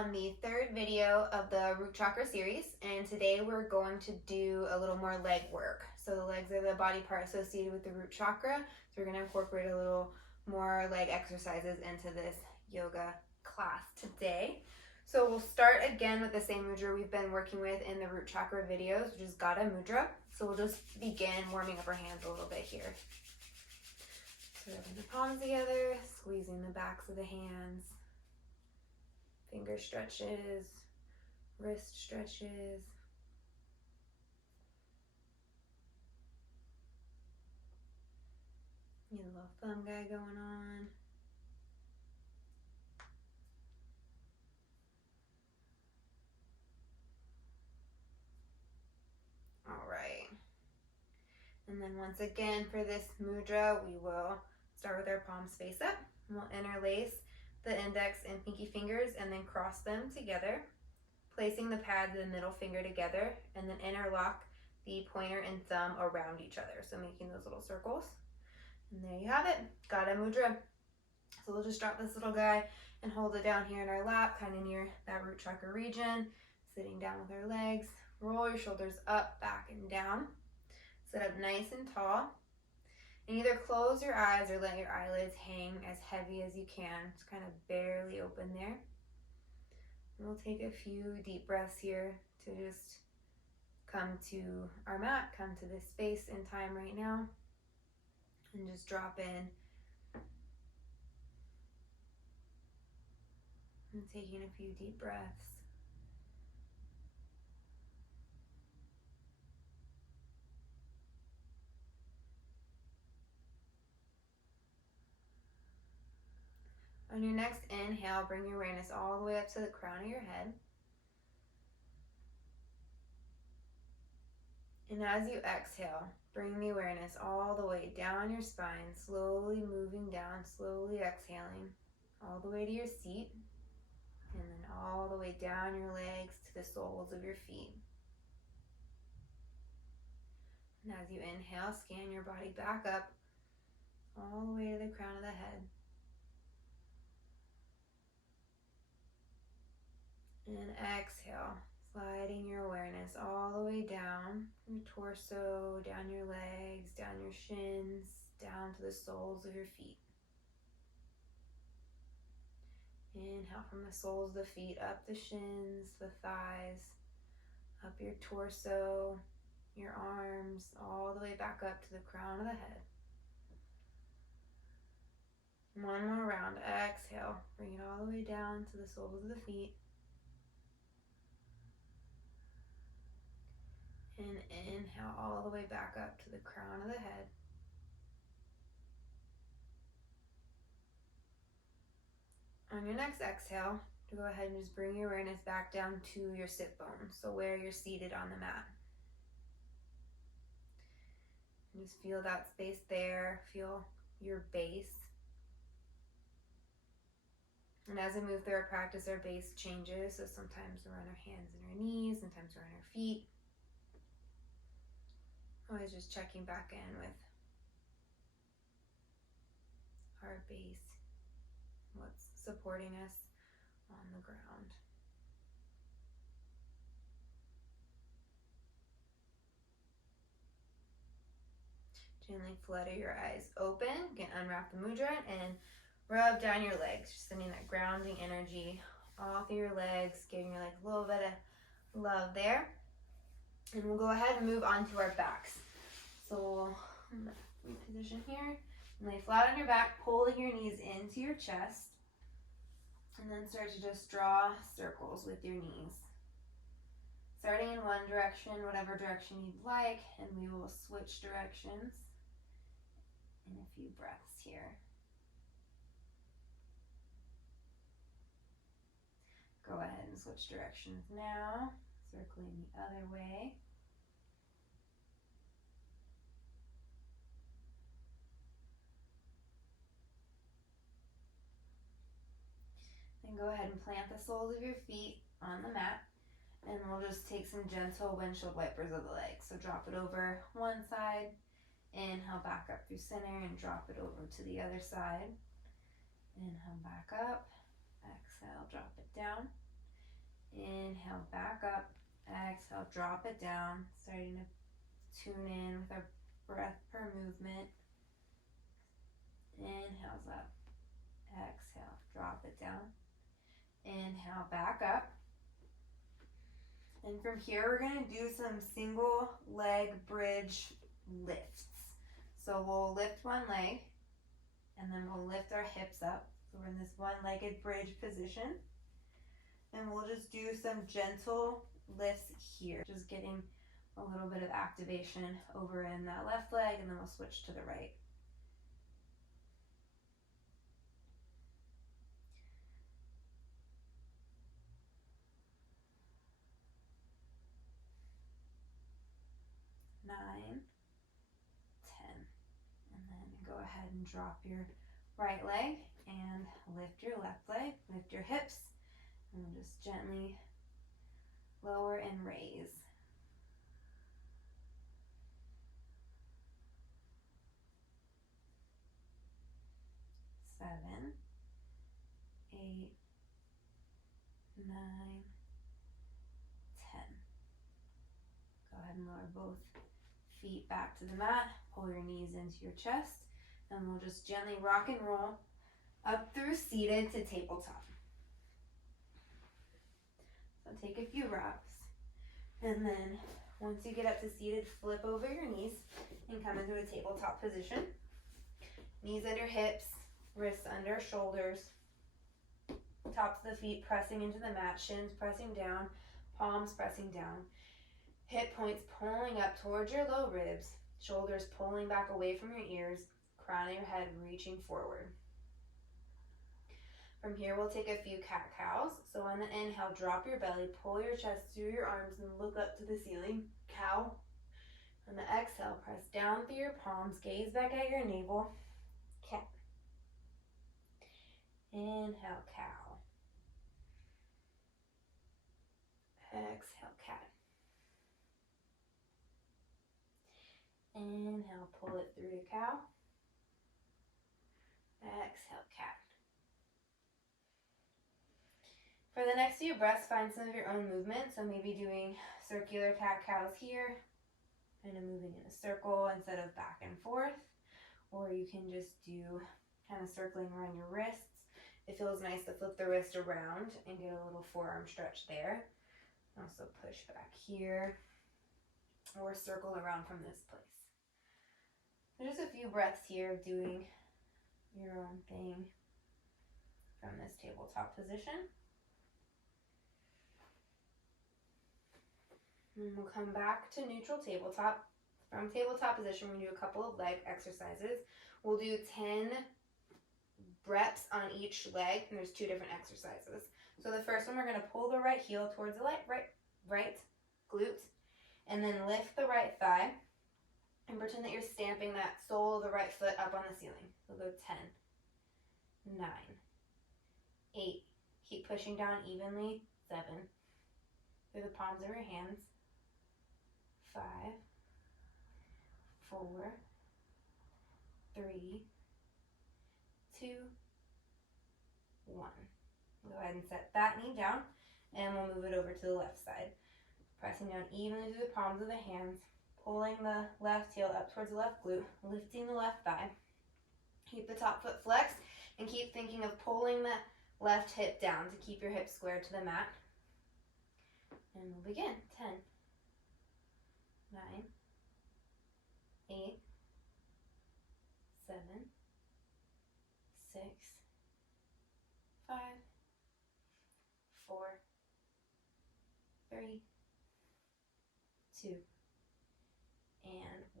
on the third video of the Root Chakra series, and today we're going to do a little more leg work. So the legs are the body part associated with the root chakra, so we're going to incorporate a little more leg exercises into this yoga class today. So we'll start again with the same mudra we've been working with in the root chakra videos, which is Gata Mudra. So we'll just begin warming up our hands a little bit here. So rubbing the palms together, squeezing the backs of the hands. Finger stretches, wrist stretches. Get a little thumb guy going on. All right. And then once again for this mudra, we will start with our palms face up. And we'll interlace the index and pinky fingers and then cross them together, placing the pad and the middle finger together, and then interlock the pointer and thumb around each other, so making those little circles. And there you have it, Gata Mudra. So we'll just drop this little guy and hold it down here in our lap, kind of near that root chakra region, sitting down with our legs. Roll your shoulders up, back, and down. Sit up nice and tall. And either close your eyes or let your eyelids hang as heavy as you can. Just kind of barely open there. And we'll take a few deep breaths here to just come to our mat, come to this space and time right now. And just drop in. And taking a few deep breaths. On your next inhale, bring your awareness all the way up to the crown of your head. And as you exhale, bring the awareness all the way down your spine, slowly moving down, slowly exhaling, all the way to your seat, and then all the way down your legs to the soles of your feet. And as you inhale, scan your body back up, all the way to the crown of the head. And exhale, sliding your awareness all the way down your torso, down your legs, down your shins, down to the soles of your feet. Inhale from the soles of the feet, up the shins, the thighs, up your torso, your arms, all the way back up to the crown of the head. One more round. Exhale, bring it all the way down to the soles of the feet. And inhale all the way back up to the crown of the head. On your next exhale, go ahead and just bring your awareness back down to your sit bones, so where you're seated on the mat. And just feel that space there, feel your base. And as we move through our practice, our base changes, so sometimes we're on our hands and our knees, sometimes we're on our feet. Always just checking back in with our base, what's supporting us on the ground. Gently flutter your eyes open. You can unwrap the mudra and rub down your legs, just sending that grounding energy all through your legs, giving your legs a little bit of love there. And we'll go ahead and move on to our backs. So we'll reposition here. Lay flat on your back, pulling your knees into your chest. And then start to just draw circles with your knees. Starting in one direction, whatever direction you'd like, and we will switch directions in a few breaths here. Go ahead and switch directions now, circling the other way. Then go ahead and plant the soles of your feet on the mat, and we'll just take some gentle windshield wipers of the legs. So drop it over one side, inhale back up through center, and drop it over to the other side. Inhale back up, exhale, drop it down. Inhale, back up. Exhale, drop it down. Starting to tune in with our breath per movement. Inhales up. Exhale, drop it down. Inhale, back up. And from here, we're going to do some single leg bridge lifts. So we'll lift one leg, and then we'll lift our hips up. So we're in this one-legged bridge position. And we'll just do some gentle lifts here, just getting a little bit of activation over in that left leg, and then we'll switch to the right. Nine, 10. And then go ahead and drop your right leg and lift your left leg, lift your hips, and just gently lower and raise. 7, 8, 9, 10. Go ahead and lower both feet back to the mat. Pull your knees into your chest. And we'll just gently rock and roll up through seated to tabletop. So take a few reps. And then once you get up to seated, flip over your knees and come into a tabletop position. Knees under hips, wrists under shoulders, tops of the feet pressing into the mat, shins pressing down, palms pressing down, hip points pulling up towards your low ribs, shoulders pulling back away from your ears, crown of your head reaching forward. From here, we'll take a few cat-cows. So on the inhale, drop your belly, pull your chest through your arms, and look up to the ceiling. Cow. On the exhale, press down through your palms, gaze back at your navel. Cat. Inhale, cow. Exhale, cat. Inhale, pull it through to cow. Exhale, cat. For the next few breaths, find some of your own movement. So maybe doing circular cat-cows here, kind of moving in a circle instead of back and forth. Or you can just do kind of circling around your wrists. It feels nice to flip the wrist around and get a little forearm stretch there. Also push back here or circle around from this place. So just a few breaths here of doing your own thing from this tabletop position. And we'll come back to neutral tabletop. From tabletop position, we're going to do a couple of leg exercises. We'll do 10 reps on each leg, and there's 2 different exercises. So the first one, we're going to pull the right heel towards the right glute, and then lift the right thigh, and pretend that you're stamping that sole of the right foot up on the ceiling. So go 10, 9, 8, keep pushing down evenly, 7, through the palms of your hands, 5, 4, 3, 2, 1. Go ahead and set that knee down, and we'll move it over to the left side. Pressing down evenly through the palms of the hands, pulling the left heel up towards the left glute, lifting the left thigh. Keep the top foot flexed, and keep thinking of pulling the left hip down to keep your hips square to the mat. And we'll begin. 10, 9, 8, 7, 6, 5, 4, 3, 2, and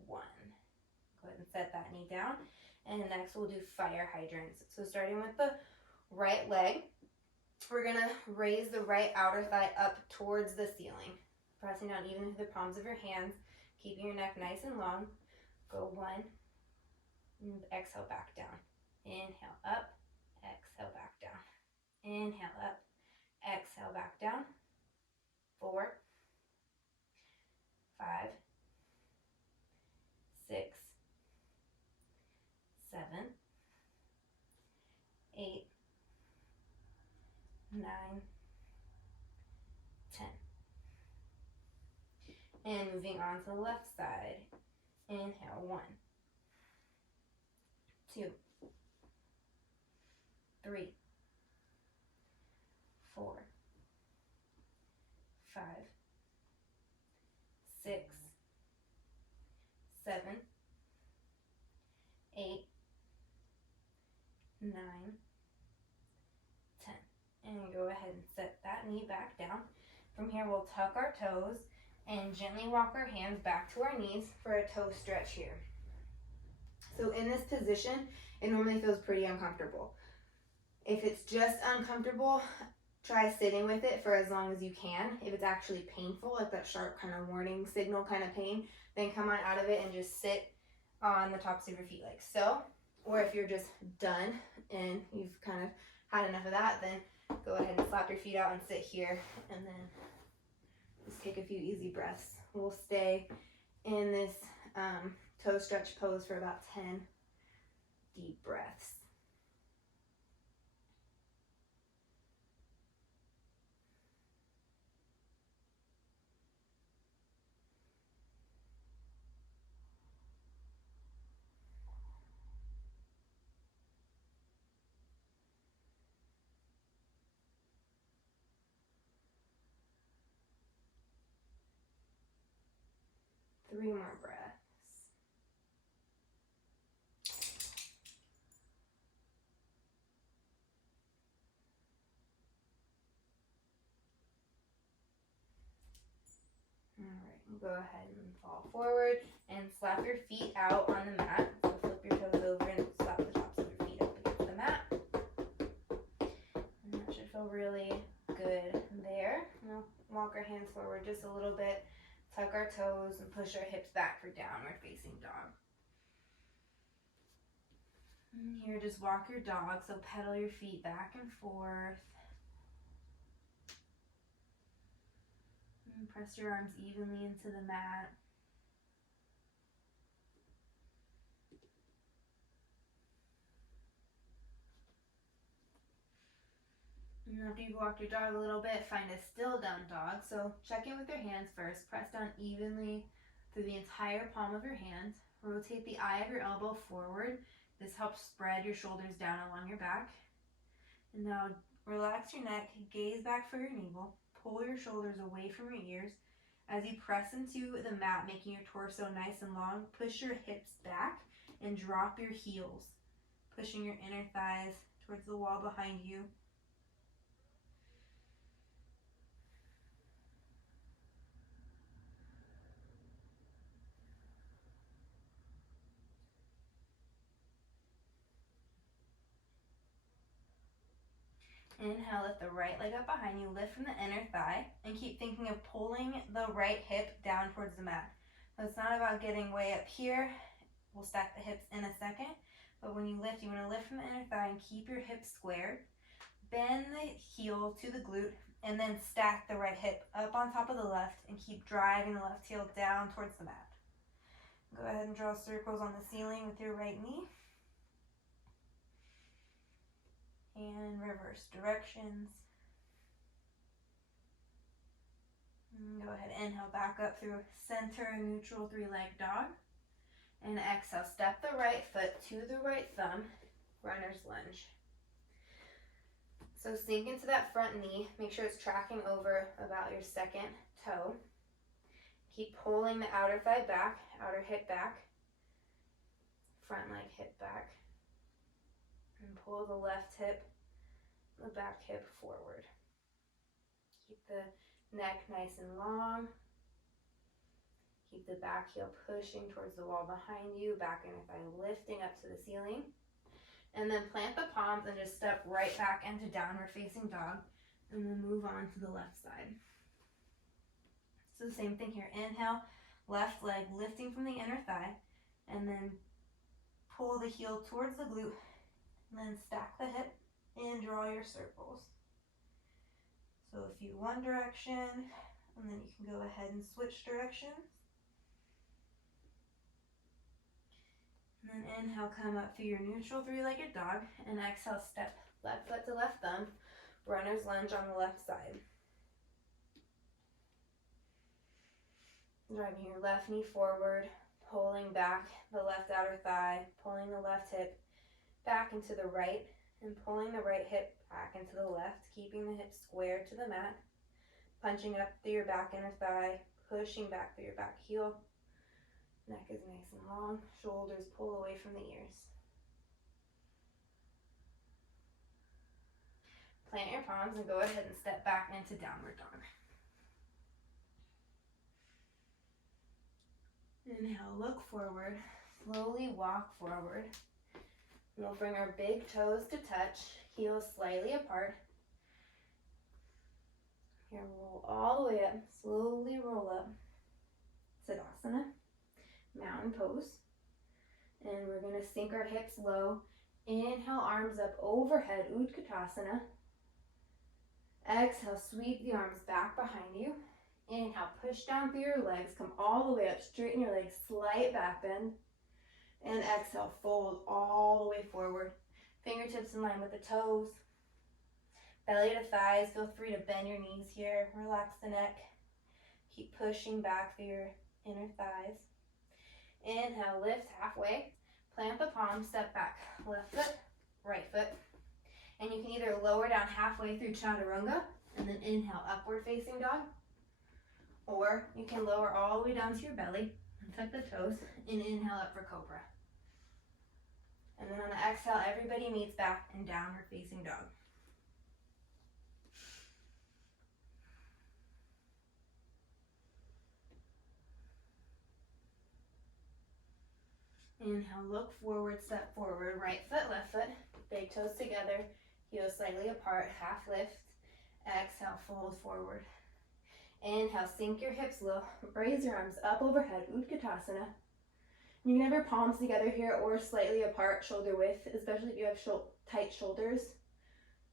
1. Go ahead and set that knee down. And next we'll do fire hydrants. So starting with the right leg, we're going to raise the right outer thigh up towards the ceiling. Pressing down even through the palms of your hands, keeping your neck nice and long. Go 1, and exhale back down. Inhale up, exhale back down. Inhale up, exhale back down. 4, 5, 6, 7, 8, 9, And moving on to the left side. Inhale, 1, 2, 3, 4, 5, 6, 7, 8, 9, 10. And go ahead and set that knee back down. From here, we'll tuck our toes and gently walk our hands back to our knees for a toe stretch here. So in this position, it normally feels pretty uncomfortable. If it's just uncomfortable, try sitting with it for as long as you can. If it's actually painful, like that sharp kind of warning signal kind of pain, then come on out of it and just sit on the tops of your feet like so. Or if you're just done and you've kind of had enough of that, then go ahead and slap your feet out and sit here, and then just take a few easy breaths. We'll stay in this toe stretch pose for about 10 deep breaths. Three more breaths. All right, go ahead and fall forward and slap your feet out on the mat. So flip your toes over and slap the tops of your feet up against the mat. And that should feel really good there. We'll walk our hands forward just a little bit, tuck our toes, and push our hips back for downward facing dog. And here, just walk your dog, so pedal your feet back and forth. And press your arms evenly into the mat. And after you've walked your dog a little bit, find a still down dog. So check in with your hands first. Press down evenly through the entire palm of your hand. Rotate the eye of your elbow forward. This helps spread your shoulders down along your back. And now relax your neck, gaze back for your navel. Pull your shoulders away from your ears. As you press into the mat, making your torso nice and long, push your hips back and drop your heels, pushing your inner thighs towards the wall behind you. Inhale, lift the right leg up behind you, lift from the inner thigh, and keep thinking of pulling the right hip down towards the mat. So it's not about getting way up here. We'll stack the hips in a second, but when you lift, you want to lift from the inner thigh and keep your hips squared. Bend the heel to the glute, and then stack the right hip up on top of the left, and keep driving the left heel down towards the mat. Go ahead and draw circles on the ceiling with your right knee. And reverse directions. And go ahead, inhale back up through center neutral 3-leg dog. And exhale, step the right foot to the right thumb, runner's lunge. So sink into that front knee, make sure it's tracking over about your second toe. Keep pulling the outer thigh back, outer hip back, front leg hip back. And pull the left hip, the back hip forward. Keep the neck nice and long. Keep the back heel pushing towards the wall behind you, back inner thigh lifting up to the ceiling. And then plant the palms and just step right back into downward facing dog, and then move on to the left side. So the same thing here. Inhale, left leg lifting from the inner thigh, and then pull the heel towards the glute. And then stack the hip and draw your circles. So a few one direction, and then you can go ahead and switch directions. And then inhale, come up through your neutral 3-legged dog, and exhale, step left foot to left thumb, runner's lunge on the left side. Driving your left knee forward, pulling back the left outer thigh, pulling the left hip back into the right, and pulling the right hip back into the left, keeping the hips square to the mat, punching up through your back inner thigh, pushing back through your back heel. Neck is nice and long, shoulders pull away from the ears. Plant your palms and go ahead and step back into downward dog. Inhale, look forward, slowly walk forward. We'll bring our big toes to touch, heels slightly apart. Here, roll all the way up, slowly roll up. Siddhasana, mountain pose. And we're gonna sink our hips low. Inhale, arms up overhead, Utkatasana. Exhale, sweep the arms back behind you. Inhale, push down through your legs, come all the way up, straighten your legs, slight back bend. And exhale, fold all the way forward. Fingertips in line with the toes. Belly to thighs, feel free to bend your knees here, relax the neck. Keep pushing back through your inner thighs. Inhale, lift halfway, plant the palms, step back, left foot, right foot. And you can either lower down halfway through chaturanga, and then inhale, upward facing dog. Or you can lower all the way down to your belly, and tuck the toes, and inhale up for cobra. And then on the exhale, everybody meets back in downward facing dog. Inhale, look forward, step forward, right foot, left foot, big toes together, heels slightly apart, half lift. Exhale, fold forward. Inhale, sink your hips low, raise your arms up overhead, Utkatasana. You can have your palms together here or slightly apart, shoulder width, especially if you have tight shoulders.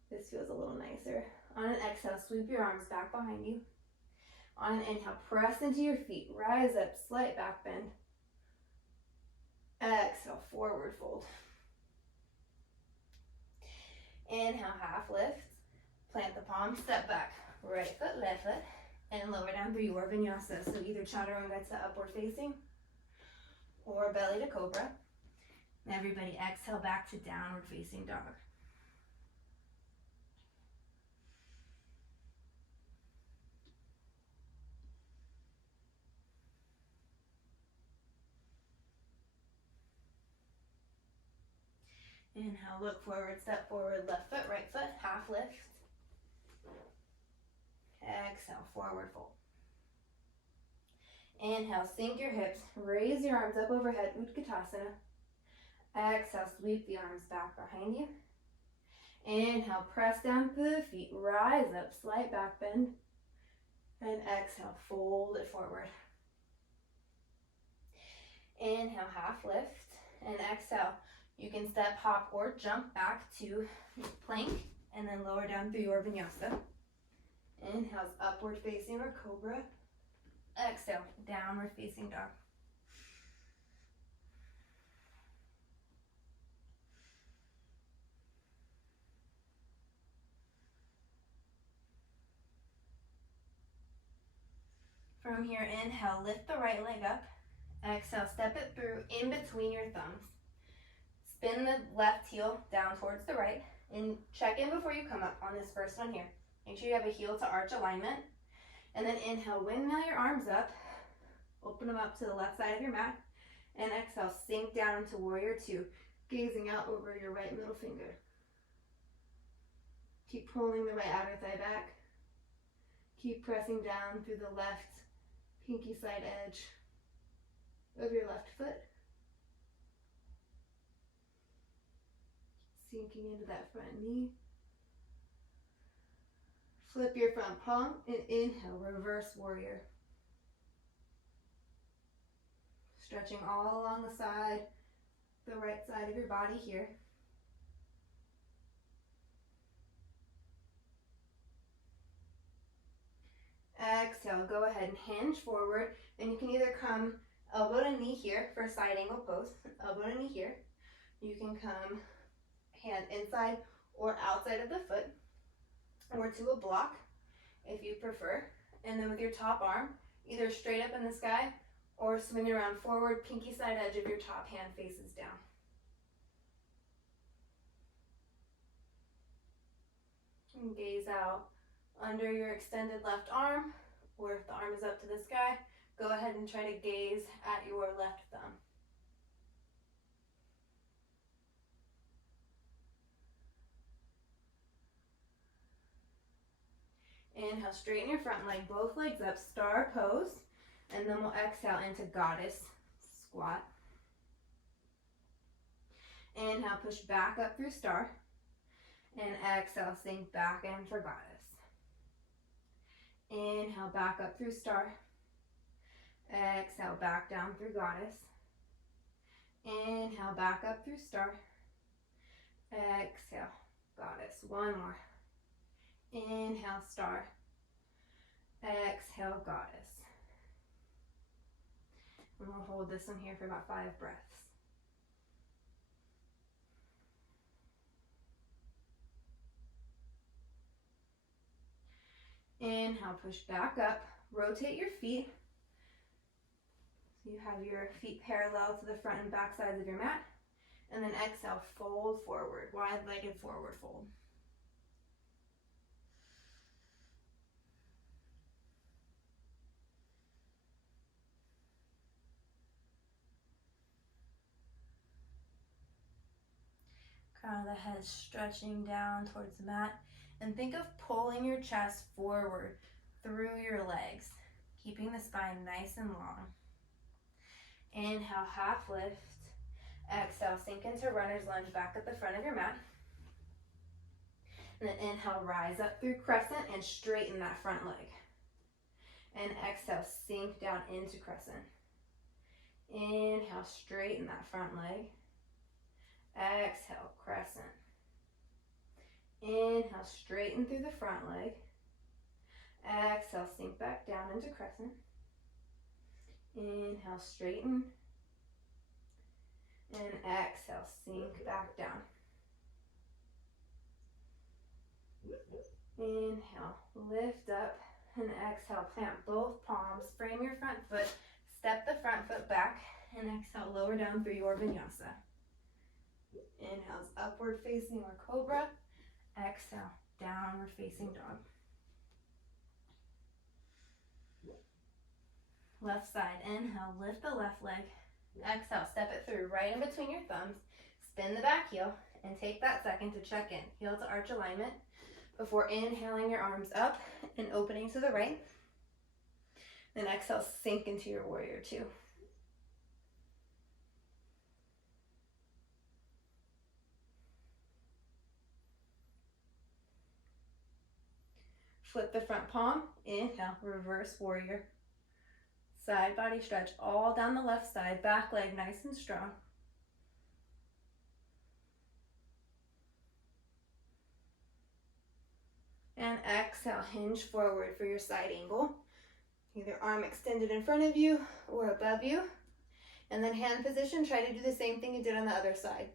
This feels a little nicer. On an exhale, sweep your arms back behind you. On an inhale, press into your feet, rise up, slight back bend. Exhale, forward fold. Inhale, half lift. Plant the palms, step back, right foot, left foot, and lower down through your vinyasa. So either chaturanga to upward facing or belly to cobra. And everybody exhale back to downward facing dog. Inhale, look forward, step forward, left foot, right foot, half lift. Exhale, forward fold. Inhale, sink your hips, raise your arms up overhead, Utkatasana. Exhale, sweep the arms back behind you. Inhale, press down through the feet, rise up, slight back bend. And exhale, fold it forward. Inhale, half lift, and exhale. You can step, hop, or jump back to plank, and then lower down through your vinyasa. Inhale's upward facing or cobra. Exhale, downward facing dog. From here, inhale, lift the right leg up. Exhale, step it through in between your thumbs. Spin the left heel down towards the right, and check in before you come up on this first one here. Make sure you have a heel to arch alignment. And then inhale, windmill your arms up, open them up to the left side of your mat, and exhale, sink down into warrior two, gazing out over your right middle finger. Keep pulling the right outer thigh back. Keep pressing down through the left pinky side edge of your left foot. Sinking into that front knee. Flip your front palm and inhale, reverse warrior. Stretching all along the side, the right side of your body here. Exhale, go ahead and hinge forward, and you can either come elbow to knee here for a side angle pose, elbow to knee here. You can come hand inside or outside of the foot, or to a block if you prefer. And then with your top arm, either straight up in the sky or swing it around forward, pinky side edge of your top hand faces down. And gaze out under your extended left arm, or if the arm is up to the sky, go ahead and try to gaze at your left thumb. Inhale, straighten your front leg, both legs up, star pose, and then we'll exhale into goddess squat. Inhale, push back up through star, and exhale, sink back in for goddess. Inhale, back up through star, exhale, back down through goddess. Inhale, back up through star, exhale, goddess. One more. Inhale, star, exhale, goddess. And we'll hold this one here for about 5 breaths. Inhale, push back up, rotate your feet. So you have your feet parallel to the front and back sides of your mat. And then exhale, fold forward, wide-legged forward fold. Crown of the head stretching down towards the mat. And think of pulling your chest forward through your legs, keeping the spine nice and long. Inhale, half lift. Exhale, sink into runner's lunge back at the front of your mat. And then inhale, rise up through crescent and straighten that front leg. And exhale, sink down into crescent. Inhale, straighten that front leg. Exhale, crescent. Inhale, straighten through the front leg. Exhale, sink back down into crescent. Inhale, straighten. And exhale, sink back down. Inhale, lift up. And exhale, plant both palms. Frame your front foot. Step the front foot back. And exhale, lower down through your vinyasa. Inhale's upward facing or cobra. Exhale, downward facing dog. Left side, inhale, lift the left leg. Exhale, step it through right in between your thumbs. Spin the back heel and take that second to check in. Heel to arch alignment before inhaling your arms up and opening to the right. Then exhale, sink into your warrior two. Flip the front palm, inhale, reverse warrior. Side body stretch all down the left side, back leg nice and strong. And exhale, hinge forward for your side angle. Either arm extended in front of you or above you. And then hand position, try to do the same thing you did on the other side.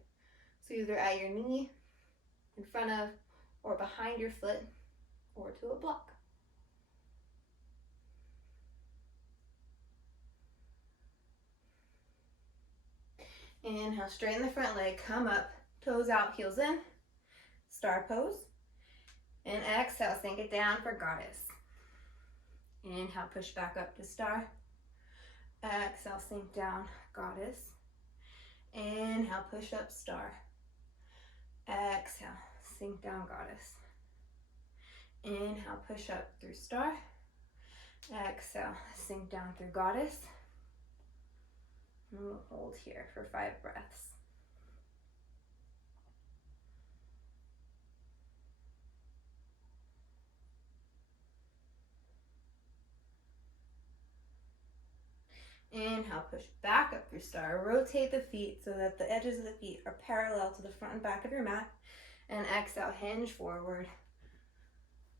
So either at your knee, in front of, or behind your foot, or to a block. Inhale, straighten the front leg, come up, toes out, heels in, star pose. And exhale, sink it down for goddess. Inhale, push back up to star. Exhale, sink down, goddess. Inhale, push up, star. Exhale, sink down, goddess. Inhale, push up through star. Exhale, sink down through goddess. And we'll hold here for 5 breaths. Inhale, push back up through star. Rotate the feet so that the edges of the feet are parallel to the front and back of your mat. And exhale, hinge forward.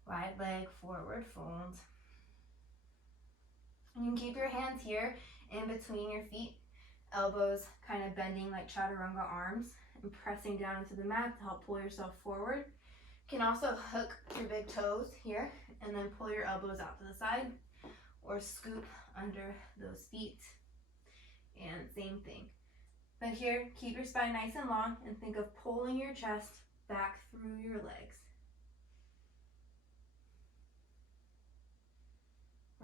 Wide leg, forward fold. And you can keep your hands here in between your feet. Elbows kind of bending like chaturanga arms and pressing down into the mat to help pull yourself forward. You can also hook your big toes here and then pull your elbows out to the side. or scoop under those feet. And same thing. But here, keep your spine nice and long and think of pulling your chest back through your legs.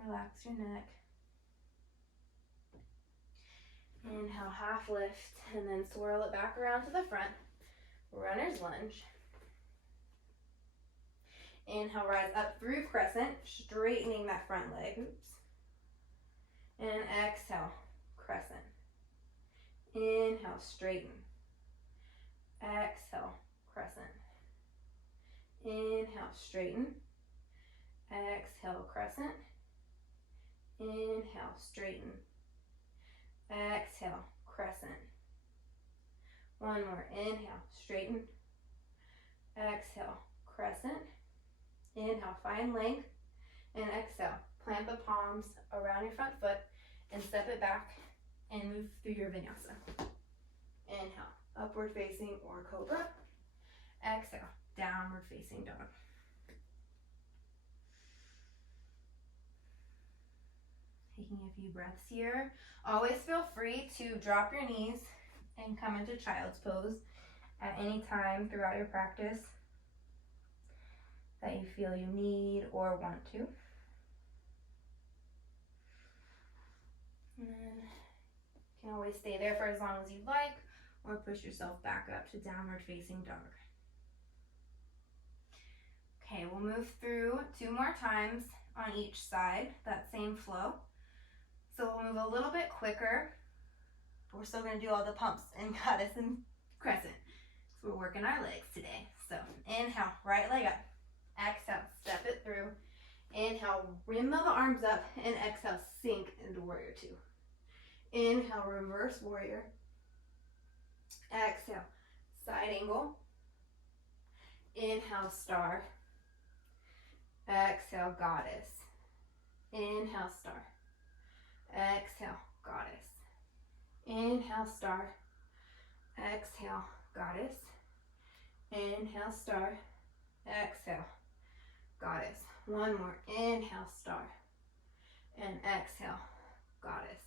Relax your neck. Inhale, half lift, and then swirl it back around to the front. Runner's lunge. Inhale, rise up through crescent, straightening that front leg. Oops. And exhale, crescent. Inhale, straighten. Exhale, crescent. Inhale, straighten. Exhale, crescent. Inhale, straighten. Exhale, crescent. One more. Inhale, straighten. Exhale, crescent. Inhale, find length. And exhale, plant the palms around your front foot and step it back and move through your vinyasa. Inhale, upward facing or cobra. Exhale, downward facing dog. Taking a few breaths here. Always feel free to drop your knees and come into child's pose at any time throughout your practice that you feel you need or want to. And then you can always stay there for as long as you'd like, or push yourself back up to downward facing dog. Okay, we'll move through 2 more times on each side, that same flow. So we'll move a little bit quicker, but we're still going to do all the pumps and goddess and crescent. So we're working our legs today. So inhale, right leg up. Exhale, step it through. Inhale, windmill the arms up, and exhale, sink into warrior 2. Inhale, reverse warrior. Exhale, side angle. Inhale, star. Exhale, goddess. Inhale, star. Exhale, goddess. Inhale, star. Exhale, goddess. Inhale, star. Exhale, goddess. One more. Inhale, star. And exhale, goddess.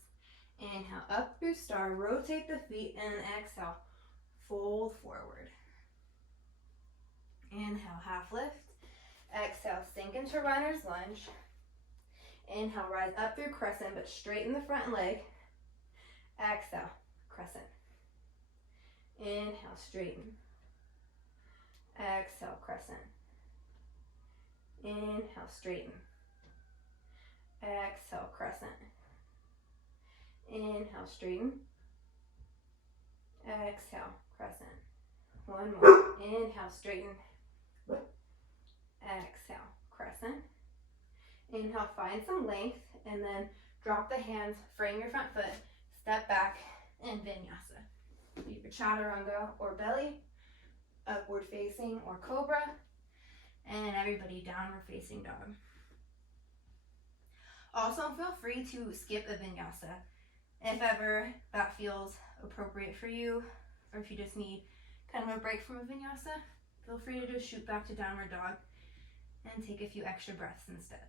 Inhale, up through star. Rotate the feet and exhale, fold forward. Inhale, half lift. Exhale, sink into runner's lunge. Inhale, rise up through crescent, but straighten the front leg. Exhale, crescent. Inhale, straighten. Exhale, crescent. Inhale, straighten. Exhale, crescent. Inhale, straighten. Exhale, crescent. One more. Inhale, straighten. Exhale, crescent. Inhale, find some length, and then drop the hands, frame your front foot, step back, and vinyasa. Either chaturanga or belly, upward facing or cobra, and everybody downward facing dog. Also, feel free to skip a vinyasa if ever that feels appropriate for you, or if you just need kind of a break from a vinyasa, feel free to just shoot back to downward dog and take a few extra breaths instead.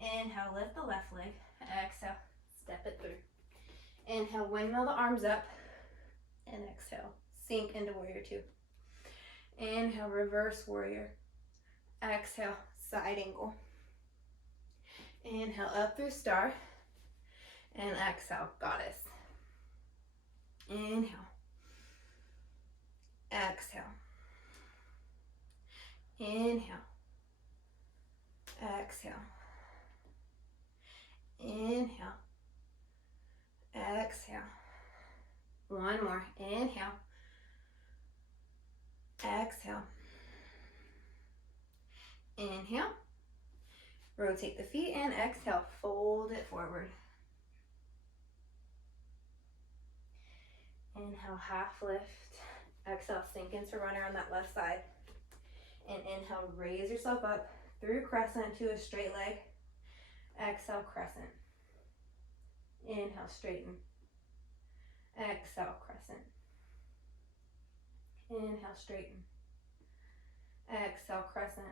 Inhale, lift the left leg. Exhale, step it through. Inhale, windmill the arms up. And exhale, sink into warrior 2. Inhale, reverse warrior. Exhale, side angle. Inhale, up through star. And exhale, goddess. Inhale. Exhale. Inhale. Exhale. Inhale. Exhale. One more. Inhale. Exhale. Inhale. Rotate the feet and exhale. Fold it forward. Inhale, half lift. Exhale, sink into runner on that left side. And inhale, raise yourself up through crescent to a straight leg. Exhale, crescent. Inhale, straighten. Exhale, crescent. Inhale, straighten. Exhale, crescent.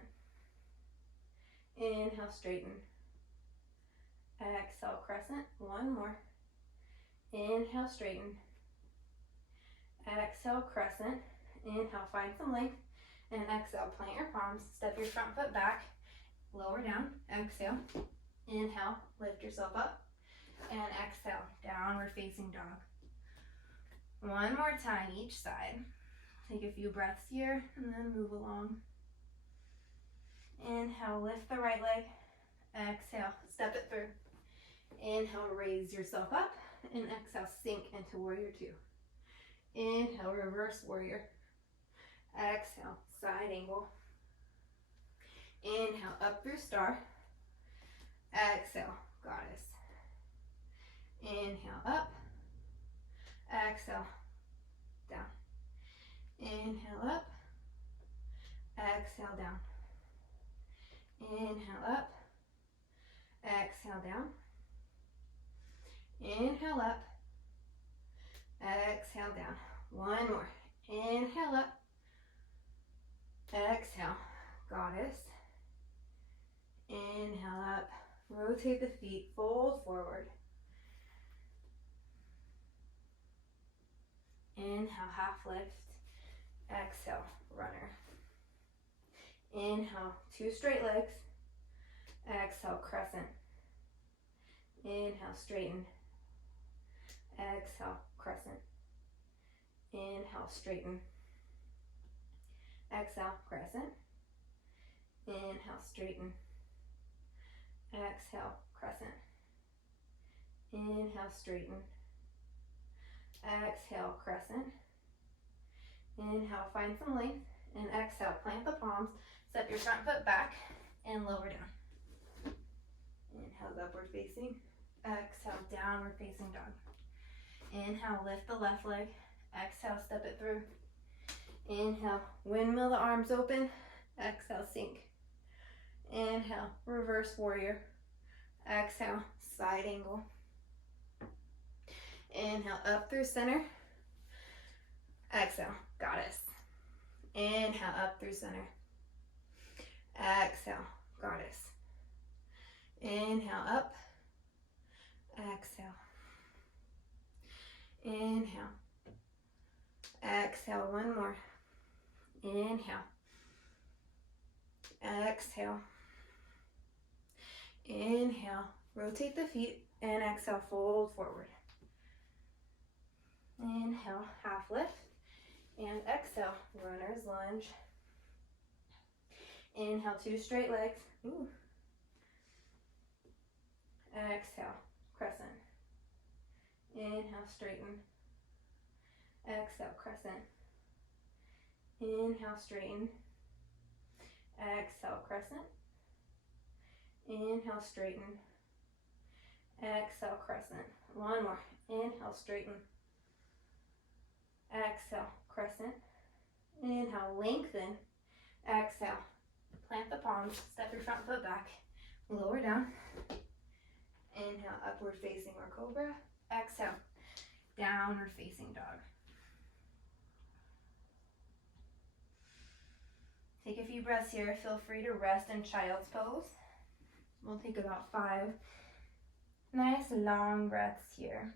Inhale, straighten. Exhale, crescent. One more. Inhale, straighten. Exhale, crescent. Inhale, find some length. And exhale, plant your palms. Step your front foot back. Lower down. Exhale. Inhale, lift yourself up. And exhale, downward facing dog. One more time each side. Take a few breaths here and then move along. Inhale, lift the right leg. Exhale, step it through. Inhale, raise yourself up. And exhale, sink into warrior two. Inhale, reverse warrior. Exhale, side angle. Inhale, up through star. Exhale, goddess. Inhale, up. Exhale, down. Inhale, up. Exhale, down. Inhale, up. Exhale, down. Inhale, up. Exhale, down. One more. Inhale, up. Exhale, goddess. Inhale, up. Rotate the feet, fold forward. Inhale, half lift. Exhale, runner. Inhale, two straight legs. Exhale, crescent. Inhale, straighten. Exhale, crescent. Inhale, straighten. Exhale, crescent. Inhale, straighten. Exhale, crescent. Inhale, straighten. Exhale, crescent. Inhale, find some length. And exhale, plant the palms. Step your front foot back and lower down. Inhale, upward facing. Exhale, downward facing dog. Inhale, lift the left leg. Exhale, step it through. Inhale, windmill the arms open. Exhale, sink. Inhale, reverse warrior. Exhale, side angle. Inhale, up through center. Exhale, goddess. Inhale, up through center. Exhale, goddess. Inhale, up. Exhale. Inhale. Exhale, one more. Inhale. Exhale. Inhale. Rotate the feet and exhale, fold forward. Inhale, half lift. And exhale, runner's lunge. Inhale, two straight legs. Ooh. Exhale, crescent. Inhale, straighten. Exhale, crescent. Inhale, straighten. Exhale, crescent. Inhale, straighten. Exhale, crescent. One more. Inhale, straighten. Exhale, crescent. Inhale, lengthen. Exhale, plant the palms. Step your front foot back. Lower down. Inhale, upward facing or cobra. Exhale, downward facing dog. Take a few breaths here. Feel free to rest in child's pose. We'll take about 5 nice long breaths here.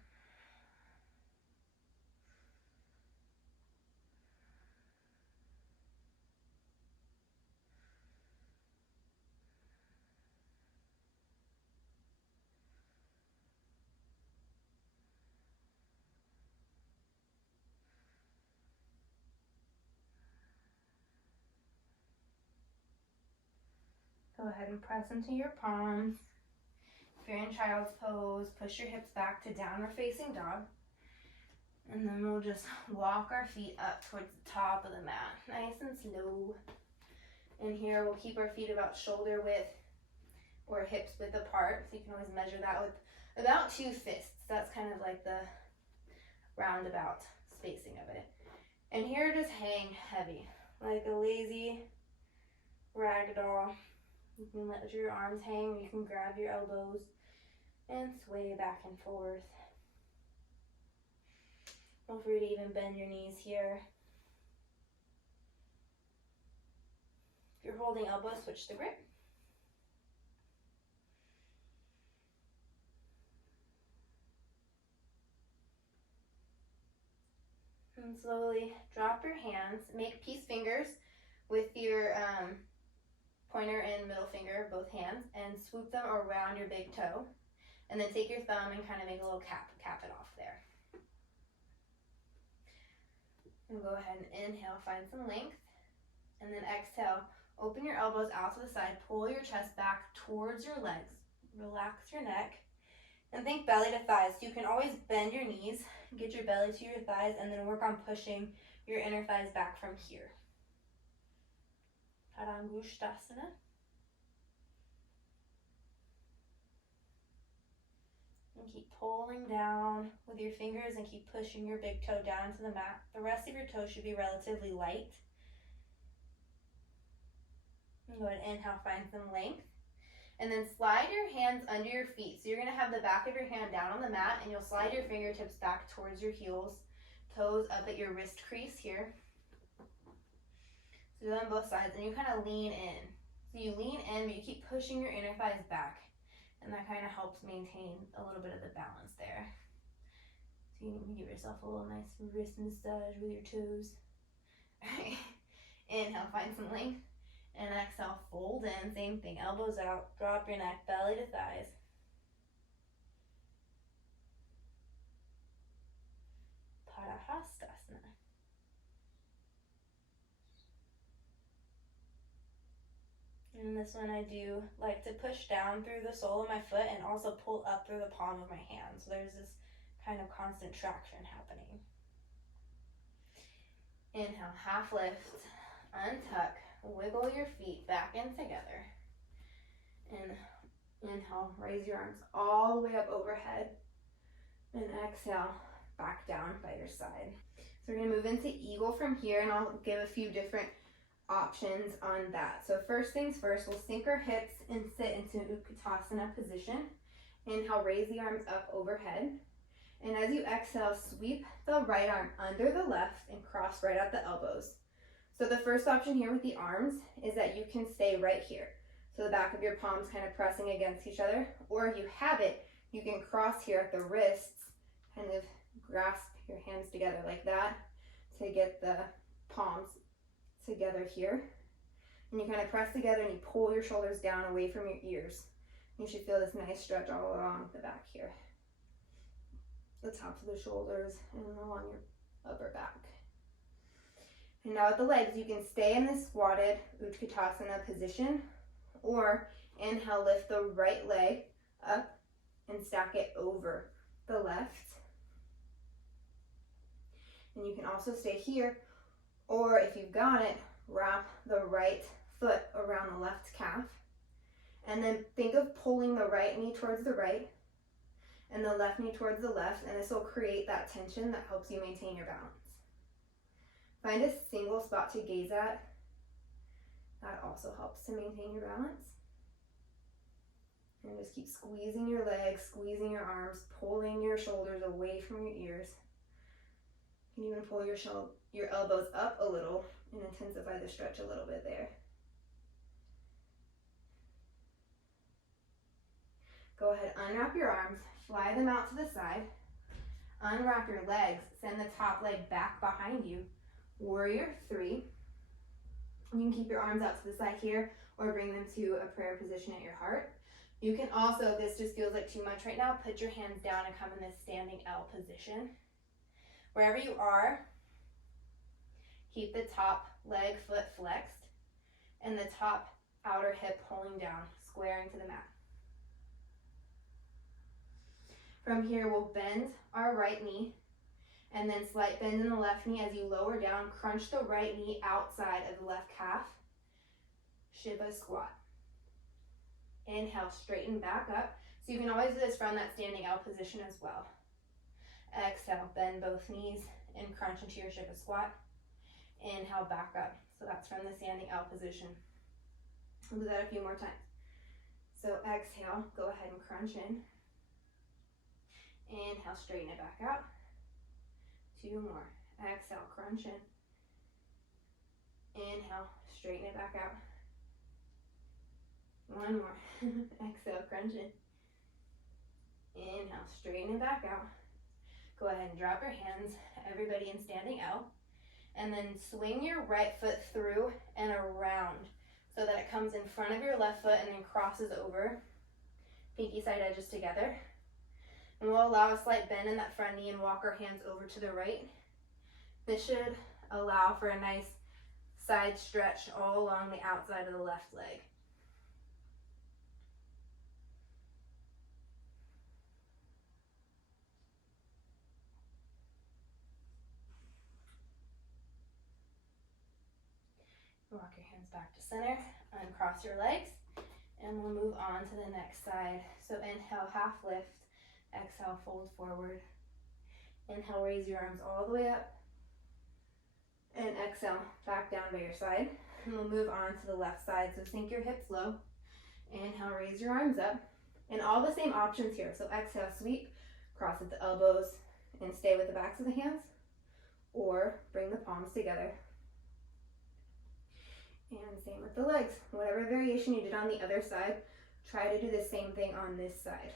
Go ahead and press into your palms. If you're in child's pose, push your hips back to downward facing dog. And then we'll just walk our feet up towards the top of the mat, nice and slow. And here we'll keep our feet about shoulder width or hips width apart. So you can always measure that with about 2 fists. That's kind of like the roundabout spacing of it. And here just hang heavy, like a lazy ragdoll. You can let your arms hang, or you can grab your elbows and sway back and forth. Feel free to even bend your knees here. If you're holding elbows, switch the grip. And slowly drop your hands. Make peace fingers with your pointer and middle finger, both hands, and swoop them around your big toe. And then take your thumb and kind of make a little cap it off there. And go ahead and inhale, find some length. And then exhale, open your elbows out to the side, pull your chest back towards your legs. Relax your neck. And think belly to thighs. So you can always bend your knees, get your belly to your thighs, and then work on pushing your inner thighs back from here. Padangusthasana. And keep pulling down with your fingers and keep pushing your big toe down into the mat. The rest of your toes should be relatively light. And go ahead and inhale, find some length. And then slide your hands under your feet. So you're going to have the back of your hand down on the mat, and you'll slide your fingertips back towards your heels, toes up at your wrist crease here. So do that on both sides, and you kind of lean in. So you lean in, but you keep pushing your inner thighs back, and that kind of helps maintain a little bit of the balance there. So you can give yourself a little nice wrist massage with your toes. All right. Inhale, find some length. And exhale, fold in, same thing, elbows out, drop your neck, belly to thighs. Padahastasana. And this one I do like to push down through the sole of my foot and also pull up through the palm of my hand. So there's this kind of constant traction happening. Inhale, half lift, untuck. Wiggle your feet back in together. And inhale, raise your arms all the way up overhead. And exhale, back down by your side. So we're going to move into eagle from here, and I'll give a few different options on that. So first things first, we'll sink our hips and sit into Utkatasana position. Inhale, raise the arms up overhead. And as you exhale, sweep the right arm under the left and cross right at the elbows. So the first option here with the arms is that you can stay right here. So the back of your palms kind of pressing against each other. Or if you have it, you can cross here at the wrists, kind of grasp your hands together like that to get the palms together here. And you kind of press together and you pull your shoulders down away from your ears. You should feel this nice stretch all along the back here. The tops of the shoulders and along your upper back. And now with the legs, you can stay in this squatted Utkatasana position, or inhale, lift the right leg up and stack it over the left. And you can also stay here, or if you've got it, wrap the right foot around the left calf. And then think of pulling the right knee towards the right and the left knee towards the left, and this will create that tension that helps you maintain your balance. Find a single spot to gaze at. That also helps to maintain your balance. And just keep squeezing your legs, squeezing your arms, pulling your shoulders away from your ears. You can even pull your elbows up a little and intensify the stretch a little bit there. Go ahead, unwrap your arms, fly them out to the side. Unwrap your legs, send the top leg back behind you. Warrior 3. You can keep your arms out to the side here or bring them to a prayer position at your heart. You can also, if this just feels like too much right now, put your hands down and come in this standing L position. Wherever you are, keep the top leg, foot flexed, and the top outer hip pulling down, squaring to the mat. From here, we'll bend our right knee, and then slight bend in the left knee as you lower down. Crunch the right knee outside of the left calf. Shiva squat. Inhale, straighten back up. So you can always do this from that standing L position as well. Exhale, bend both knees and crunch into your Shiva squat. Inhale, back up. So that's from the standing L position. We'll do that a few more times. So exhale, go ahead and crunch in. Inhale, straighten it back out. 2 more. Exhale, crunch in. Inhale, straighten it back out. 1 more. Exhale, crunch in. Inhale, straighten it back out. Go ahead and drop your hands, everybody in standing L, and then swing your right foot through and around so that it comes in front of your left foot and then crosses over, pinky side edges together. And we'll allow a slight bend in that front knee and walk our hands over to the right. This should allow for a nice side stretch all along the outside of the left leg. Walk your hands back to center, uncross your legs, and we'll move on to the next side. So inhale, half lift, exhale, fold forward. Inhale, raise your arms all the way up, and exhale, back down by your side. And we'll move on to the left side, so sink your hips low. Inhale, raise your arms up, and all the same options here. So exhale, sweep, cross at the elbows, and stay with the backs of the hands, or bring the palms together. And same with the legs. Whatever variation you did on the other side, try to do the same thing on this side.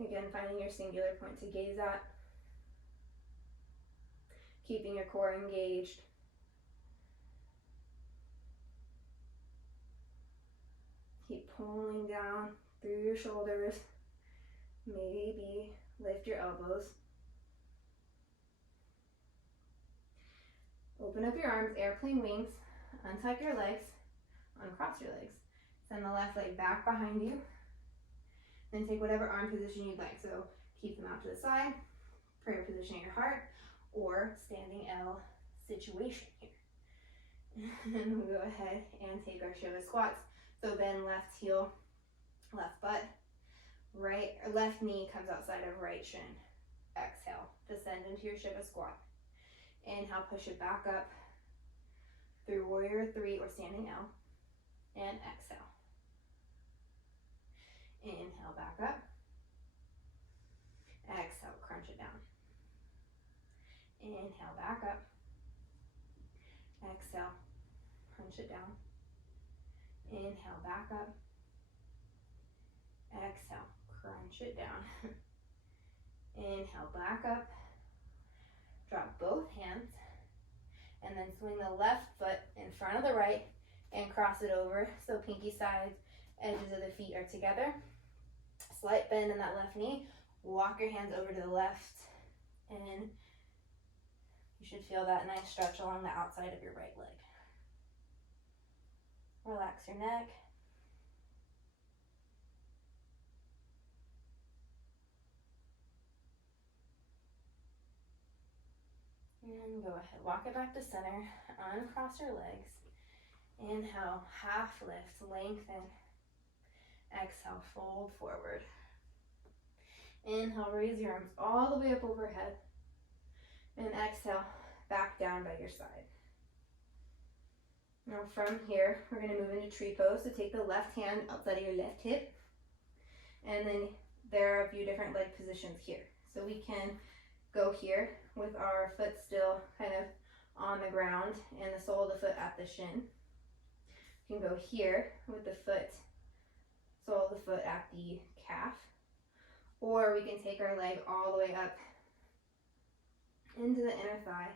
Again, finding your singular point to gaze at. Keeping your core engaged. Keep pulling down through your shoulders. Maybe lift your elbows. Open up your arms, airplane wings, untuck your legs, uncross your legs. Send the left leg back behind you. Then take whatever arm position you'd like. So keep them out to the side, prayer position at your heart, or standing L situation here. And we'll go ahead and take our Shiva squats. So bend left heel, left butt, right or left knee comes outside of right shin. Exhale, descend into your Shiva squat. Inhale, push it back up through warrior 3 or standing L, and exhale. Inhale, back up. Exhale, crunch it down. Inhale, back up. Exhale, crunch it down. Inhale, back up. Exhale, crunch it down. Inhale, back up. Drop both hands, and then swing the left foot in front of the right and cross it over so pinky sides, edges of the feet are together. Slight bend in that left knee. Walk your hands over to the left, and you should feel that nice stretch along the outside of your right leg. Relax your neck. And go ahead, walk it back to center, uncross your legs. Inhale, half lift, lengthen. Exhale, fold forward. Inhale, raise your arms all the way up overhead. And exhale, back down by your side. Now from here, we're going to move into tree pose. So take the left hand outside of your left hip. And then there are a few different leg positions here. So we can go here with our foot still kind of on the ground and the sole of the foot at the shin. You can go here with the foot, sole of the foot at the calf. Or we can take our leg all the way up into the inner thigh.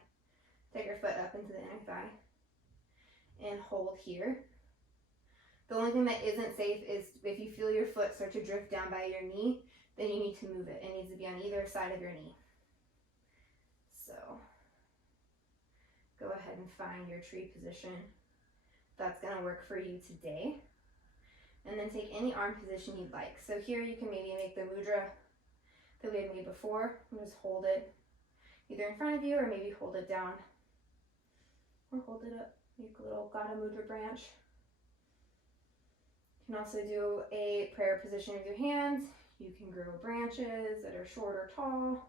Take our foot up into the inner thigh and hold here. The only thing that isn't safe is if you feel your foot start to drift down by your knee, then you need to move it. It needs to be on either side of your knee. So go ahead and find your tree position that's going to work for you today. And then take any arm position you'd like. So here you can maybe make the mudra that we had made before and just hold it either in front of you or maybe hold it down or hold it up. Make a little Gata Mudra branch. You can also do a prayer position with your hands. You can grow branches that are short or tall.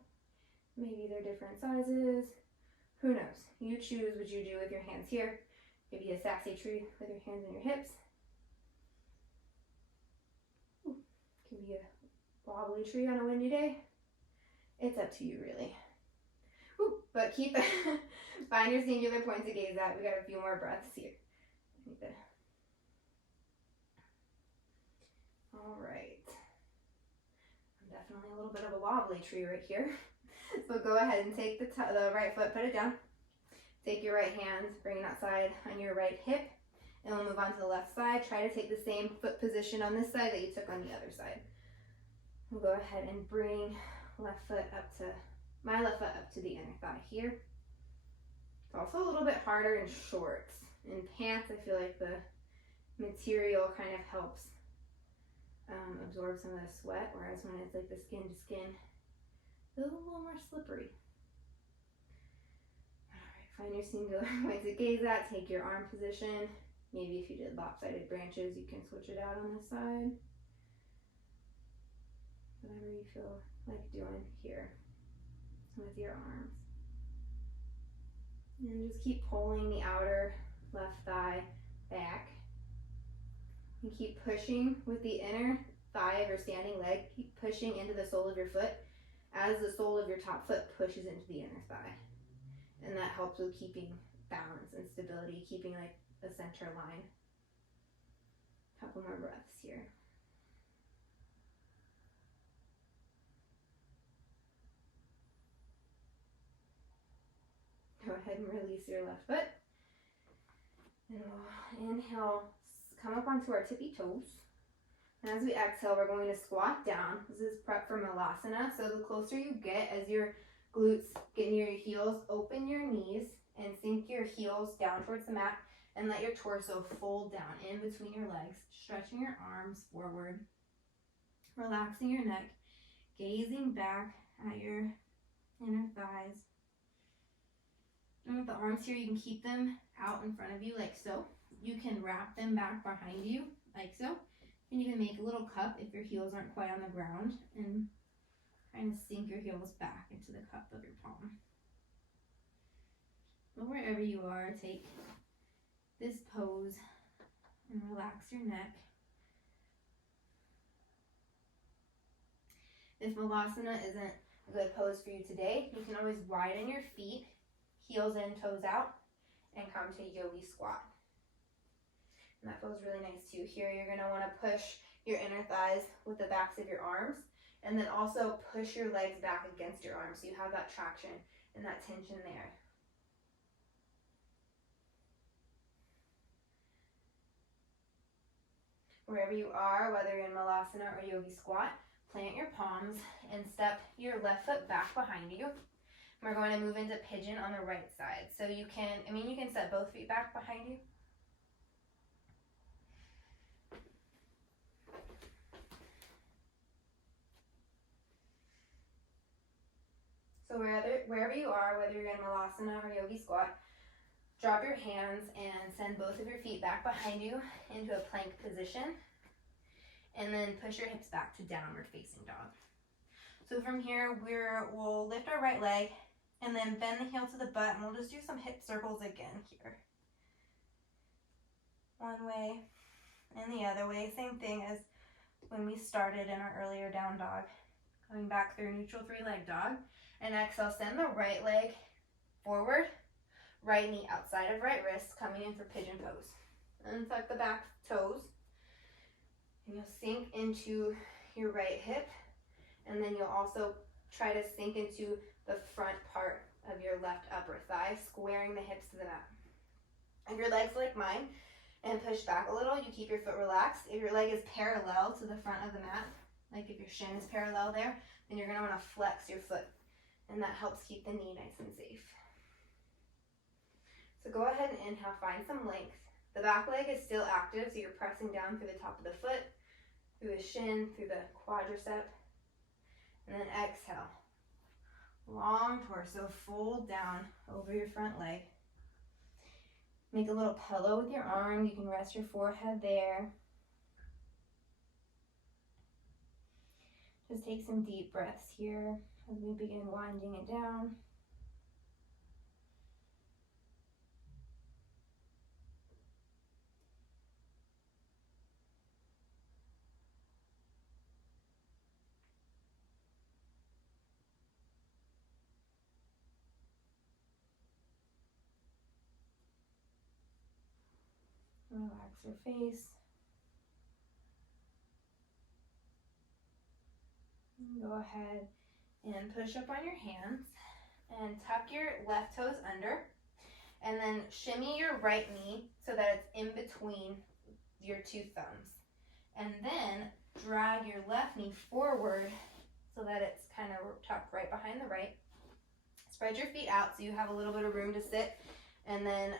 Maybe they're different sizes. Who knows? You choose what you do with your hands here. Maybe a sassy tree with your hands and your hips. Can be a wobbly tree on a windy day. It's up to you, really. Ooh, but keep find your singular point to gaze at. We got a few more breaths here. All right. I'm Definitely a little bit of a wobbly tree right here. So go ahead and take the right foot, put it down. Take your right hand, bring it outside on your right hip, and we'll move on to the left side. Try to take the same foot position on this side that you took on the other side. We'll go ahead and bring my left foot up to the inner thigh here. It's also a little bit harder in shorts. In pants, I feel like the material kind of helps absorb some of the sweat, whereas when it's like the skin to skin, it's a little more slippery. All right, find your singular point to gaze at. Take your arm position. Maybe if you did lopsided branches, you can switch it out on this side. Whatever you feel like doing here with your arms. And just keep pulling the outer left thigh back. And keep pushing with the inner thigh of your standing leg. Keep pushing into the sole of your foot as the sole of your top foot pushes into the inner thigh. And that helps with keeping balance and stability, keeping like a center line. A couple more breaths here. Go ahead and release your left foot. And we'll inhale, come up onto our tippy toes. And as we exhale, we're going to squat down. This is prep for Malasana. So the closer you get, as your glutes get near your heels, open your knees and sink your heels down towards the mat and let your torso fold down in between your legs, stretching your arms forward, relaxing your neck, gazing back at your inner thighs. And with the arms here, you can keep them out in front of you like so. You can wrap them back behind you like so. And you can make a little cup if your heels aren't quite on the ground and kind of sink your heels back into the cup of your palm. But wherever you are, take this pose and relax your neck. If Malasana isn't a good pose for you today, you can always widen your feet, heels in, toes out, and come to yogi squat. And that feels really nice too. Here you're going to want to push your inner thighs with the backs of your arms, and then also push your legs back against your arms so you have that traction and that tension there. Wherever you are, whether you're in Malasana or yogi squat, plant your palms and step your left foot back behind you. We're going to move into pigeon on the right side. So you can set both feet back behind you. So wherever you are, whether you're in Malasana or yogi squat, drop your hands and send both of your feet back behind you into a plank position. And then push your hips back to downward facing dog. So from here, we'll lift our right leg and then bend the heel to the butt, and we'll just do some hip circles again here. One way and the other way. Same thing as when we started in our earlier down dog. Going back through neutral three-leg dog. And exhale, send the right leg forward, right knee outside of right wrist, coming in for pigeon pose. And tuck the back toes. And you'll sink into your right hip. And then you'll also try to sink into the front part of your left upper thigh, squaring the hips to the mat. If your leg's like mine and push back a little, you keep your foot relaxed. If your leg is parallel to the front of the mat, like if your shin is parallel there, then you're going to want to flex your foot. And that helps keep the knee nice and safe. So go ahead and inhale, find some length. The back leg is still active, so you're pressing down through the top of the foot, through the shin, through the quadricep. And then exhale. Long torso, fold down over your front leg. Make a little pillow with your arm. You can rest your forehead there. Just take some deep breaths here as we begin winding it down. Relax your face. Go ahead and push up on your hands and tuck your left toes under, and then shimmy your right knee so that it's in between your two thumbs. And then drag your left knee forward so that it's kind of tucked right behind the right. Spread your feet out so you have a little bit of room to sit. And then,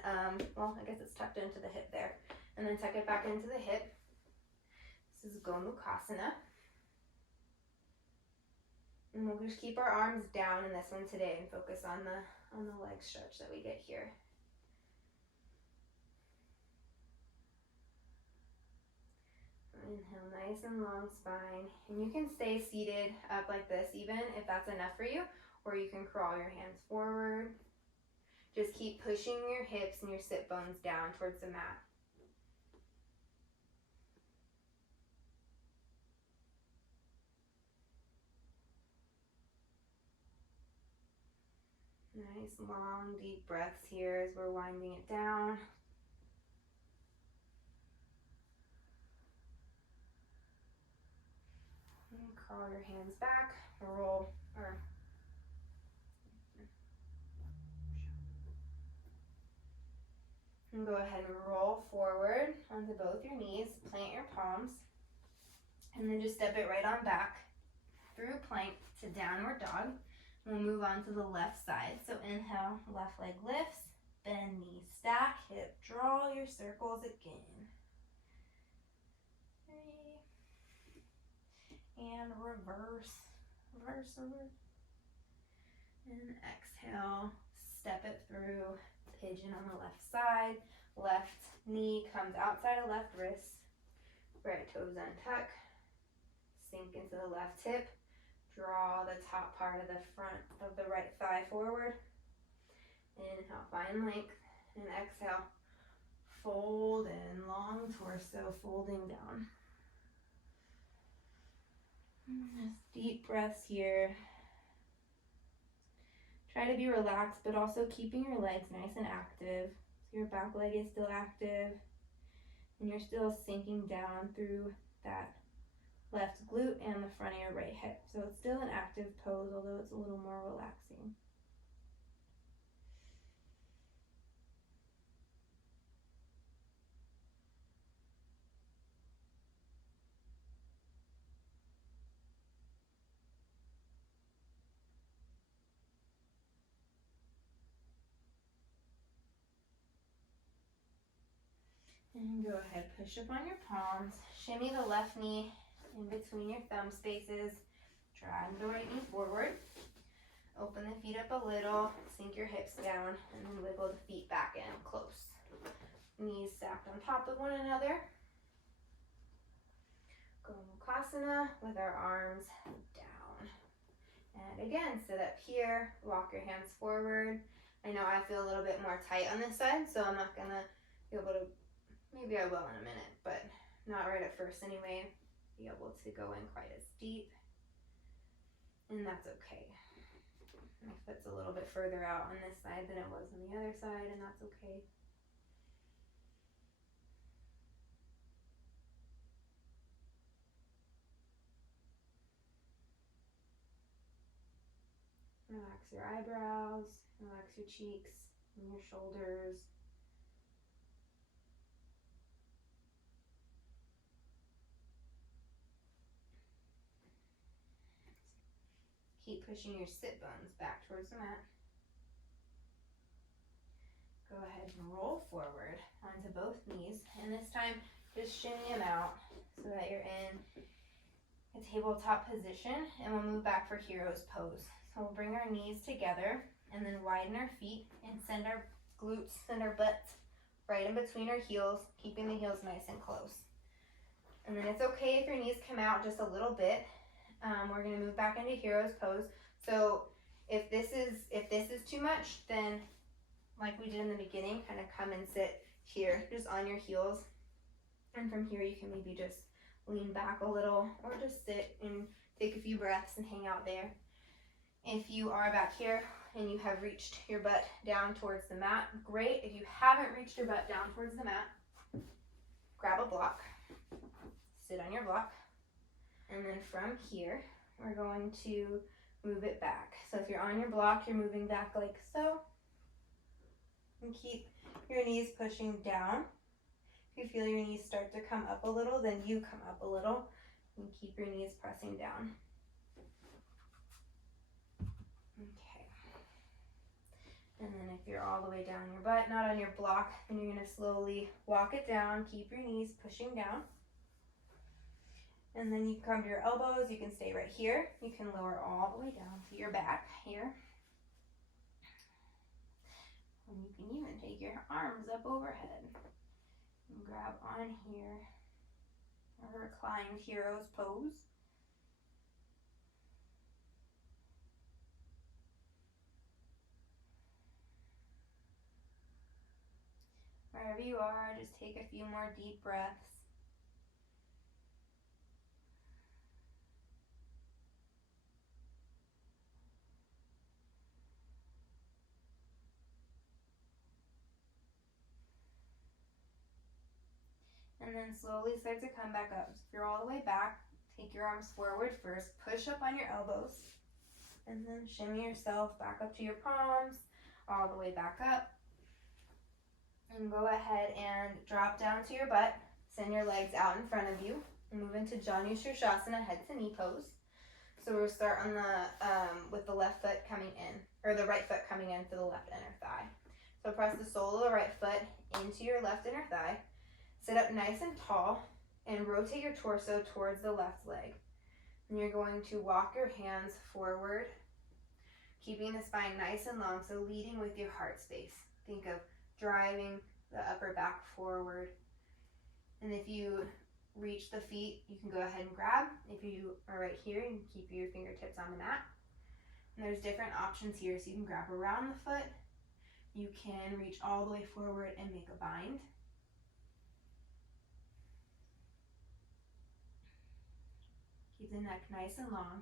well, I guess it's tucked into the hip there. And then tuck it back into the hip. This is Gomukhasana. And we'll just keep our arms down in this one today and focus on the leg stretch that we get here. Inhale, nice and long spine. And you can stay seated up like this even if that's enough for you, or you can crawl your hands forward. Just keep pushing your hips and your sit bones down towards the mat. Nice long deep breaths here as we're winding it down. And crawl your hands back, roll, and go ahead and roll forward onto both your knees, plant your palms, and then just step it right on back through plank to downward dog. We'll move on to the left side. So inhale, left leg lifts, bend knee stack, hip draw your circles again. 3, and reverse over. And exhale, step it through, pigeon on the left side. Left knee comes outside of left wrist. Right toes untuck. Sink into the left hip. Draw the top part of the front of the right thigh forward. Inhale, find length. And exhale, fold in, long torso, folding down. Just deep breaths here. Try to be relaxed, but also keeping your legs nice and active. So your back leg is still active, and you're still sinking down through that left glute and the front of your right hip. So it's still an active pose, although it's a little more relaxing. And go ahead, push up on your palms. Shimmy the left knee in between your thumb spaces. Drag the right knee forward. Open the feet up a little. Sink your hips down and then wiggle the feet back in close. Knees stacked on top of one another. Gomukhasana with our arms down. And again, sit up here. Walk your hands forward. I know I feel a little bit more tight on this side, so I'm not going to be able to. Maybe I will in a minute, but not right at first anyway. Be able to go in quite as deep. And that's okay. My foot's a little bit further out on this side than it was on the other side, and that's okay. Relax your eyebrows, relax your cheeks and your shoulders. Keep pushing your sit bones back towards the mat. Go ahead and roll forward onto both knees. And this time, just shimmy them out so that you're in a tabletop position. And we'll move back for hero's pose. So we'll bring our knees together and then widen our feet and send our glutes and our butts right in between our heels, keeping the heels nice and close. And then it's okay if your knees come out just a little bit. We're going to move back into hero's pose. So if this is too much, then like we did in the beginning, kind of come and sit here just on your heels. And from here you can maybe just lean back a little or just sit and take a few breaths and hang out there. If you are back here and you have reached your butt down towards the mat, great. If you haven't reached your butt down towards the mat, grab a block, sit on your block. And then from here, we're going to move it back. So if you're on your block, you're moving back like so. And keep your knees pushing down. If you feel your knees start to come up a little, then you come up a little. And keep your knees pressing down. Okay. And then if you're all the way down your butt, not on your block, then you're going to slowly walk it down. Keep your knees pushing down. And then you come to your elbows. You can stay right here. You can lower all the way down to your back here. And you can even take your arms up overhead and grab on here. A reclined hero's pose. Wherever you are, just take a few more deep breaths. And then slowly start to come back up. So if you're all the way back, take your arms forward first. Push up on your elbows. And then shimmy yourself back up to your palms, all the way back up. And go ahead and drop down to your butt. Send your legs out in front of you. And move into Janu Sirsasana, head to knee pose. So we'll start on the with the left foot coming in, or the right foot coming in for the left inner thigh. So press the sole of the right foot into your left inner thigh. Sit up nice and tall and rotate your torso towards the left leg. And you're going to walk your hands forward, keeping the spine nice and long, so leading with your heart space. Think of driving the upper back forward. And if you reach the feet, you can go ahead and grab. If you are right here, you can keep your fingertips on the mat. And there's different options here, so you can grab around the foot. You can reach all the way forward and make a bind. Keep the neck nice and long.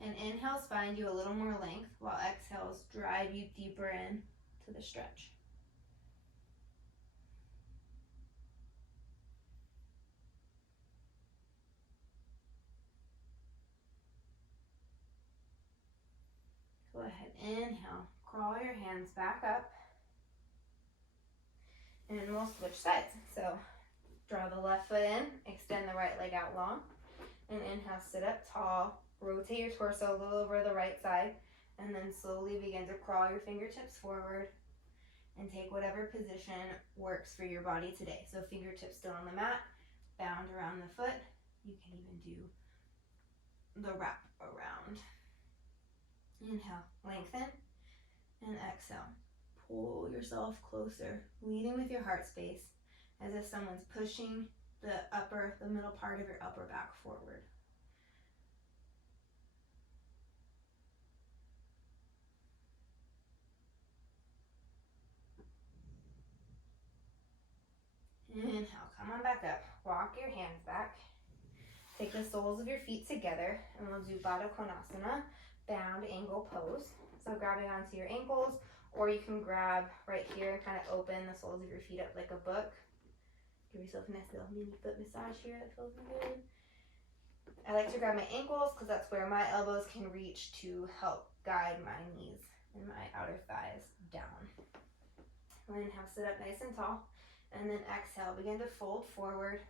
And inhales find you a little more length, while exhales drive you deeper in to the stretch. Go ahead, inhale, crawl your hands back up. And we'll switch sides. So draw the left foot in, extend the right leg out long. And inhale, sit up tall, rotate your torso a little over the right side, and then slowly begin to crawl your fingertips forward and take whatever position works for your body today. So fingertips still on the mat, bound around the foot. You can even do the wrap around. Inhale, lengthen, and exhale. Pull yourself closer, leading with your heart space, as if someone's pushing the middle part of your upper back forward. Inhale, come on back up. Walk your hands back. Take the soles of your feet together, and we'll do Baddha Konasana, bound angle pose. So grabbing onto your ankles, or you can grab right here and kind of open the soles of your feet up like a book. Give yourself a nice little mini foot massage here. That feels good. I like to grab my ankles because that's where my elbows can reach to help guide my knees and my outer thighs down. Inhale, sit up nice and tall. And then exhale, begin to fold forward.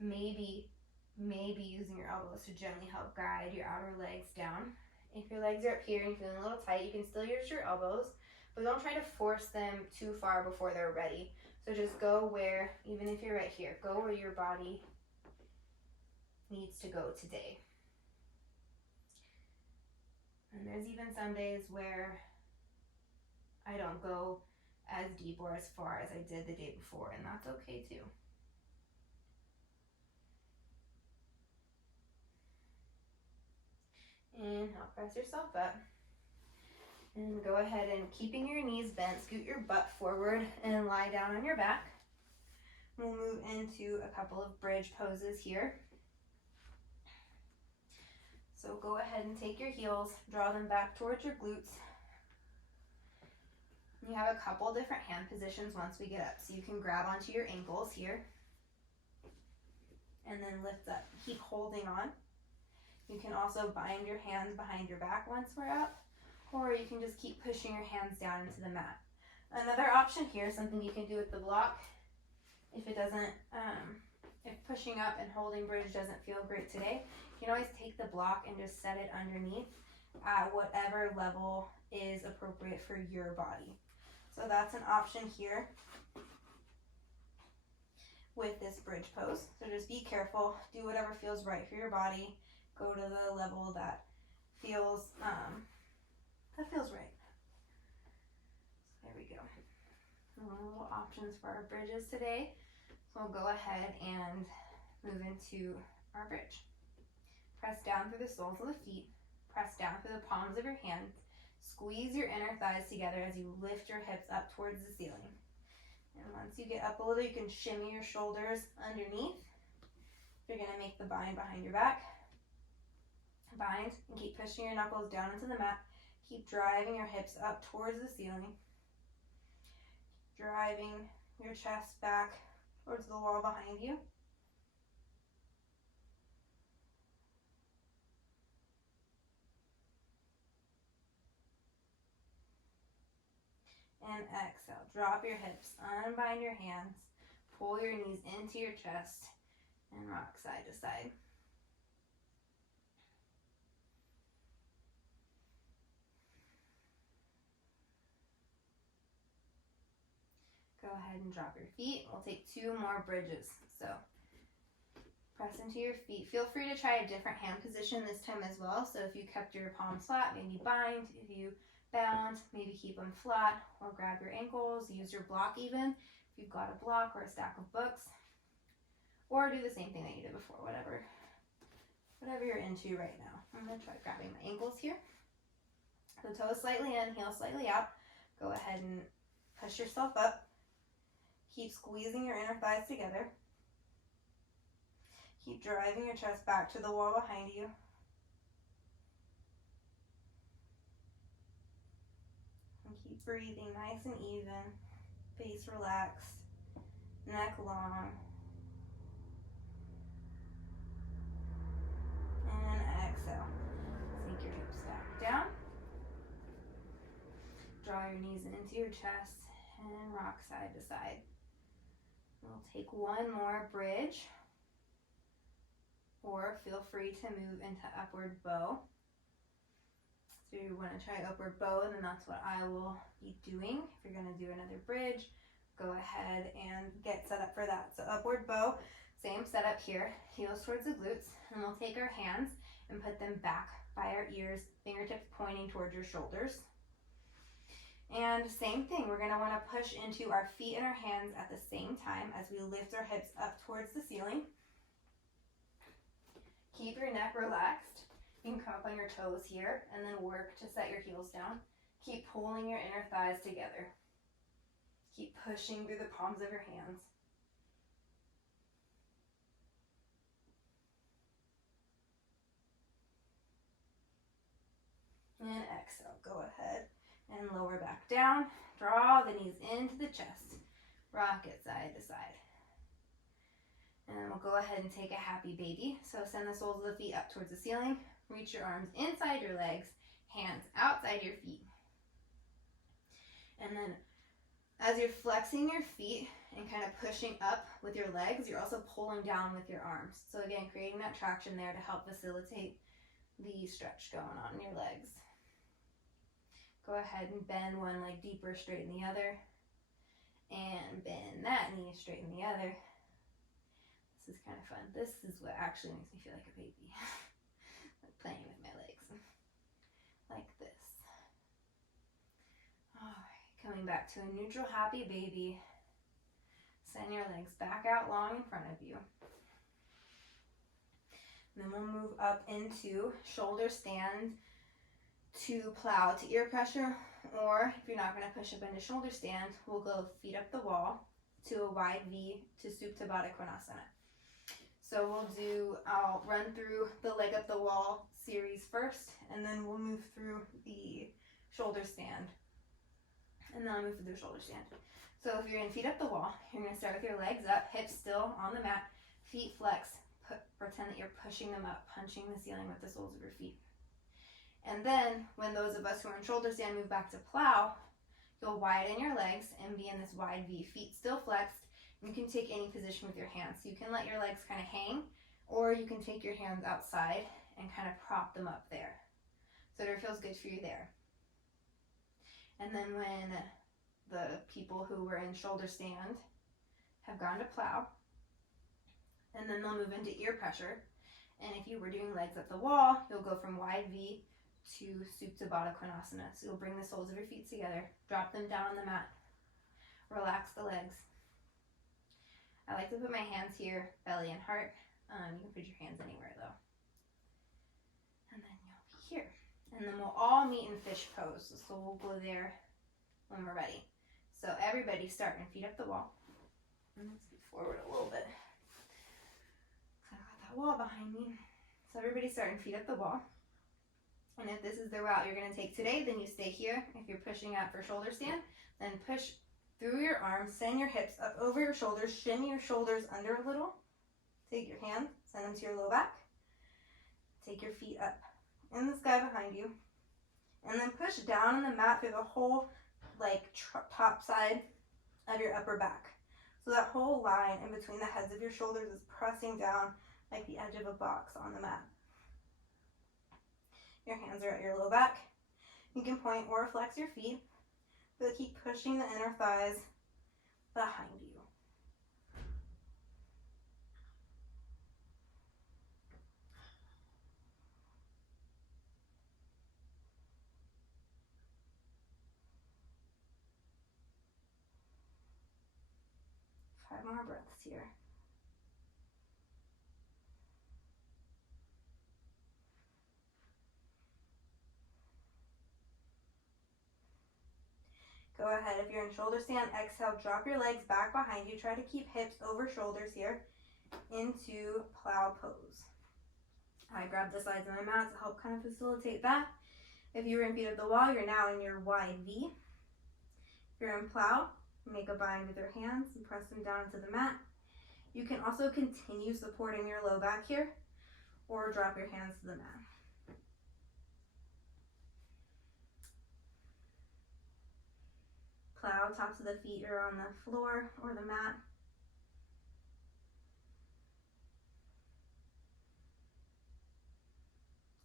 Maybe using your elbows to gently help guide your outer legs down. If your legs are up here and you're feeling a little tight, you can still use your elbows, but don't try to force them too far before they're ready. So just go where, even if you're right here, go where your body needs to go today. And there's even some days where I don't go as deep or as far as I did the day before, and that's okay too. Inhale, press yourself up. And go ahead and keeping your knees bent, scoot your butt forward and lie down on your back. We'll move into a couple of bridge poses here. So go ahead and take your heels, draw them back towards your glutes. You have a couple different hand positions once we get up. So you can grab onto your ankles here and then lift up. Keep holding on. You can also bind your hands behind your back once we're up, or you can just keep pushing your hands down into the mat. Another option here, something you can do with the block, if it doesn't, if pushing up and holding bridge doesn't feel great today, you can always take the block and just set it underneath at whatever level is appropriate for your body. So that's an option here with this bridge pose. So just be careful, do whatever feels right for your body, go to the level that feels right. So there we go. Little options for our bridges today. So we'll go ahead and move into our bridge. Press down through the soles of the feet, press down through the palms of your hands, squeeze your inner thighs together as you lift your hips up towards the ceiling. And once you get up a little, you can shimmy your shoulders underneath. You're going to make the bind behind your back. Bind and keep pushing your knuckles down into the mat. Keep driving your hips up towards the ceiling. Driving your chest back towards the wall behind you. And exhale. Drop your hips, unbind your hands, pull your knees into your chest, and rock side to side. Go ahead and drop your feet. We'll take 2 more bridges. So press into your feet. Feel free to try a different hand position this time as well. So if you kept your palms flat, maybe bind. If you bound, maybe keep them flat, or grab your ankles, use your block even, if you've got a block or a stack of books, or do the same thing that you did before, whatever you're into right now. I'm going to try grabbing my ankles here. So toes slightly in, heels slightly out. Go ahead and push yourself up. Keep squeezing your inner thighs together. Keep driving your chest back to the wall behind you. And keep breathing nice and even. Face relaxed. Neck long. And exhale. Sink your hips back down. Draw your knees into your chest and rock side to side. We'll take 1 more bridge, or feel free to move into upward bow. So you want to try upward bow, and then that's what I will be doing. If you're going to do another bridge, go ahead and get set up for that. So upward bow, same setup here, heels towards the glutes, and we'll take our hands and put them back by our ears, fingertips pointing towards your shoulders. And same thing, we're going to want to push into our feet and our hands at the same time as we lift our hips up towards the ceiling. Keep your neck relaxed. You can come up on your toes here and then work to set your heels down. Keep pulling your inner thighs together. Keep pushing through the palms of your hands. And exhale, go ahead and lower back down. Draw the knees into the chest. Rock it side to side. And then we'll go ahead and take a happy baby. So send the soles of the feet up towards the ceiling. Reach your arms inside your legs, hands outside your feet. And then as you're flexing your feet and kind of pushing up with your legs, you're also pulling down with your arms. So again, creating that traction there to help facilitate the stretch going on in your legs. Go ahead and bend one leg deeper, straighten the other. And bend that knee, straighten the other. This is kind of fun. This is what actually makes me feel like a baby. Like playing with my legs. Like this. Alright, coming back to a neutral, happy baby. Send your legs back out long in front of you. And then we'll move up into shoulder stand to plow to ear pressure, or if you're not going to push up into shoulder stand, we'll go feet up the wall to a wide V to Supta Baddha Konasana. So I'll run through the leg up the wall series first, and then we'll move through the shoulder stand, and then I'll move through the shoulder stand. So if you're in feet up the wall, you're going to start with your legs up, hips still on the mat, feet flex, pretend that you're pushing them up, punching the ceiling with the soles of your feet. And then when those of us who are in shoulder stand move back to plow, you'll widen your legs and be in this wide V, feet still flexed. You can take any position with your hands. So you can let your legs kind of hang, or you can take your hands outside and kind of prop them up there. So it feels good for you there. And then when the people who were in shoulder stand have gone to plow, and then they'll move into ear pressure. And if you were doing legs at the wall, you'll go from wide V to Supta Baddha Konasana. So you'll bring the soles of your feet together, drop them down on the mat, relax the legs. I like to put my hands here, belly and heart. You can put your hands anywhere though. And then you'll be here. And then we'll all meet in fish pose. So we'll go there when we're ready. So everybody starting, feet up the wall. And let's get forward a little bit. So I got that wall behind me. So everybody starting, feet up the wall. And if this is the route you're going to take today, then you stay here. If you're pushing out for shoulder stand, then push through your arms, send your hips up over your shoulders, shimmy your shoulders under a little. Take your hands, send them to your low back. Take your feet up in the sky behind you. And then push down on the mat through the whole top side of your upper back. So that whole line in between the heads of your shoulders is pressing down like the edge of a box on the mat. Your hands are at your low back. You can point or flex your feet, but keep pushing the inner thighs behind you. Five more breaths here. Go ahead, if you're in shoulder stand, exhale, drop your legs back behind you. Try to keep hips over shoulders here into plow pose. I grabbed the sides of my mat to help kind of facilitate that. If you were in feet of the wall, you're now in your wide V. If you're in plow, make a bind with your hands and press them down into the mat. You can also continue supporting your low back here or drop your hands to the mat. Plow, tops of the feet are on the floor or the mat.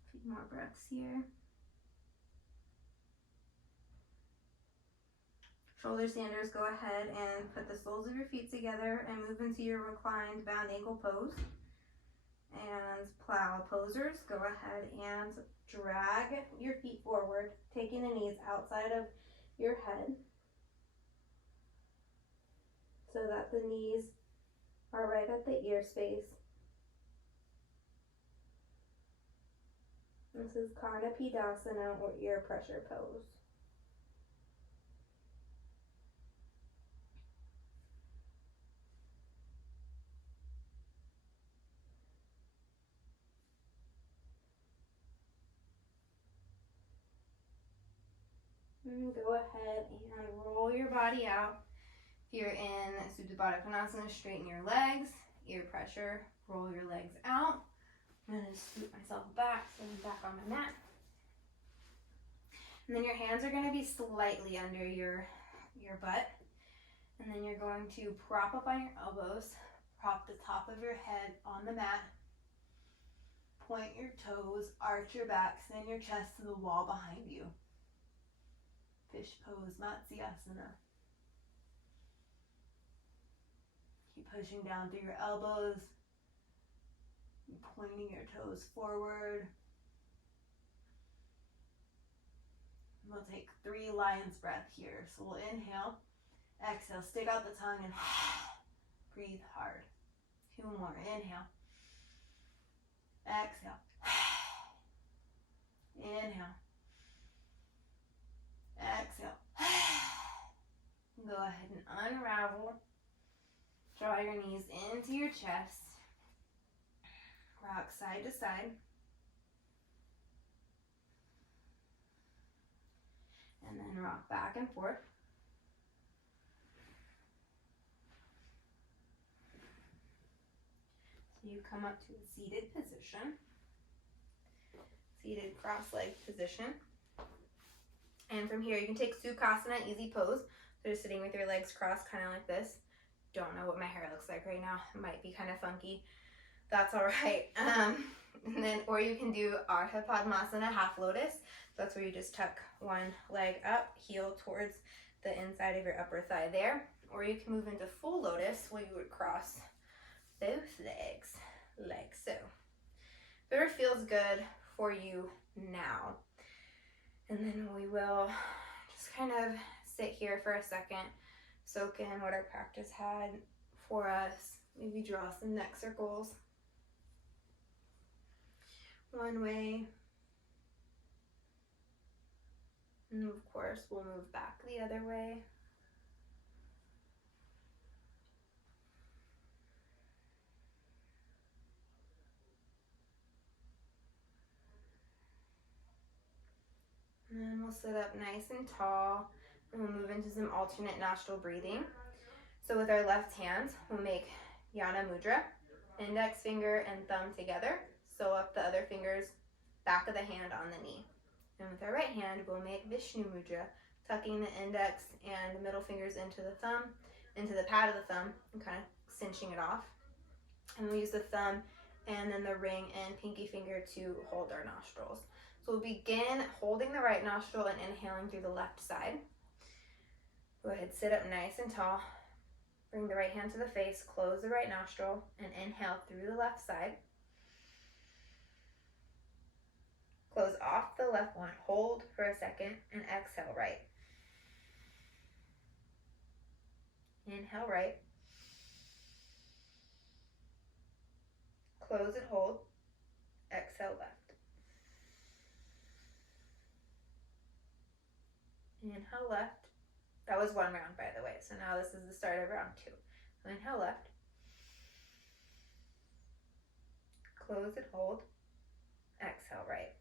A few more breaths here. Shoulder standers, go ahead and put the soles of your feet together and move into your reclined bound ankle pose. And plow posers, go ahead and drag your feet forward, taking the knees outside of your head so that the knees are right at the ear space. This is Karnapidasana or ear pressure pose. And go ahead and roll your body out. If you're in Supta Baddha Konasana, straighten your legs, ear pressure, roll your legs out. I'm going to scoot myself back so I'm back on my mat. And then your hands are going to be slightly under your butt. And then you're going to prop up on your elbows, prop the top of your head on the mat, point your toes, arch your back, send your chest to the wall behind you. Fish pose, Matsyasana. Keep pushing down through your elbows, pointing your toes forward. We'll take 3 lion's breath here. So we'll inhale, exhale, stick out the tongue and breathe hard. 2 more, inhale, exhale, inhale, exhale. Go ahead and unravel. Draw your knees into your chest. Rock side to side. And then rock back and forth. You come up to a seated position, seated cross-legged position. And from here, you can take Sukhasana, easy pose. So just sitting with your legs crossed, kind of like this. Don't know what my hair looks like right now. It might be kind of funky. That's all right. And then, or you can do Ardha Padmasana, half lotus. That's where you just tuck one leg up, heel towards the inside of your upper thigh there. Or you can move into full lotus, where you would cross both legs, like so. Whatever feels good for you now. And then we will just kind of sit here for a second, soak in what our practice had for us. Maybe draw some neck circles one way. And of course, we'll move back the other way. And then we'll sit up nice and tall, and we'll move into some alternate nostril breathing. So with our left hand, we'll make Yana Mudra, index finger and thumb together. Sew up the other fingers, back of the hand on the knee. And with our right hand, we'll make Vishnu Mudra, tucking the index and the middle fingers into the thumb, into the pad of the thumb, and kind of cinching it off. And we'll use the thumb and then the ring and pinky finger to hold our nostrils. So we'll begin holding the right nostril and inhaling through the left side. Go ahead, sit up nice and tall. Bring the right hand to the face, close the right nostril, and inhale through the left side. Close off the left one, hold for a second, and exhale right. Inhale right. Close and hold. Exhale left. Inhale left. That was one round, by the way. So now this is the start of round 2. So inhale left. Close and hold. Exhale right.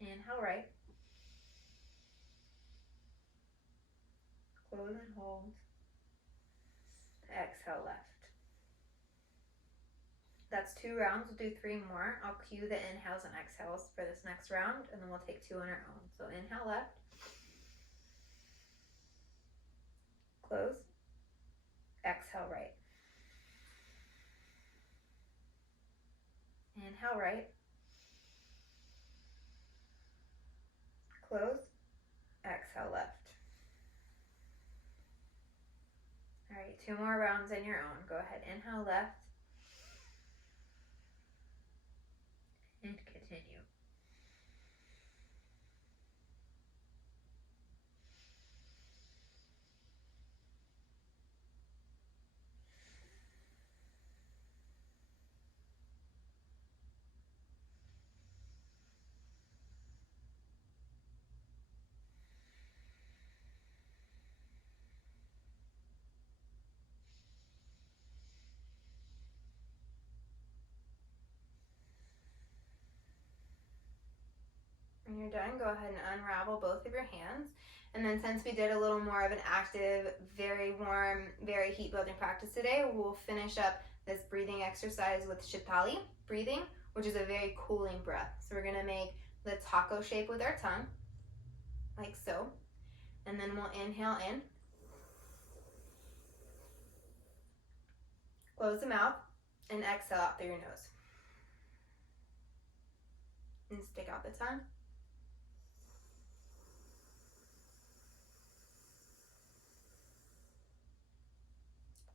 Inhale right. Close and hold. Exhale left. That's 2 rounds. We'll do 3 more. I'll cue the inhales and exhales for this next round, and then we'll take 2 on our own. So inhale left. Close. Exhale right. Inhale right. Close. Exhale left. All right, 2 more rounds on your own. Go ahead, inhale left. And continue. When you're done, go ahead and unravel both of your hands. And then since we did a little more of an active, very warm, very heat building practice today, we'll finish up this breathing exercise with sitali breathing, which is a very cooling breath. So we're gonna make the taco shape with our tongue, like so. And then we'll inhale in. Close the mouth and exhale out through your nose. And stick out the tongue.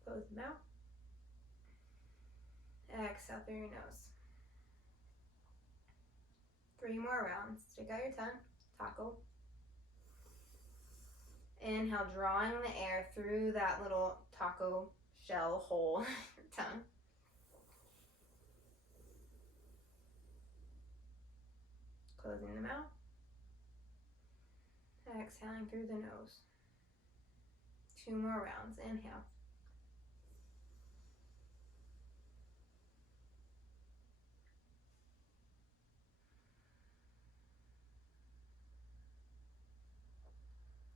Close the mouth. Exhale through your nose. 3 more rounds. Stick out your tongue. Taco. Inhale, drawing the air through that little taco shell hole in your tongue. Closing the mouth. Exhaling through the nose. 2 more rounds. Inhale.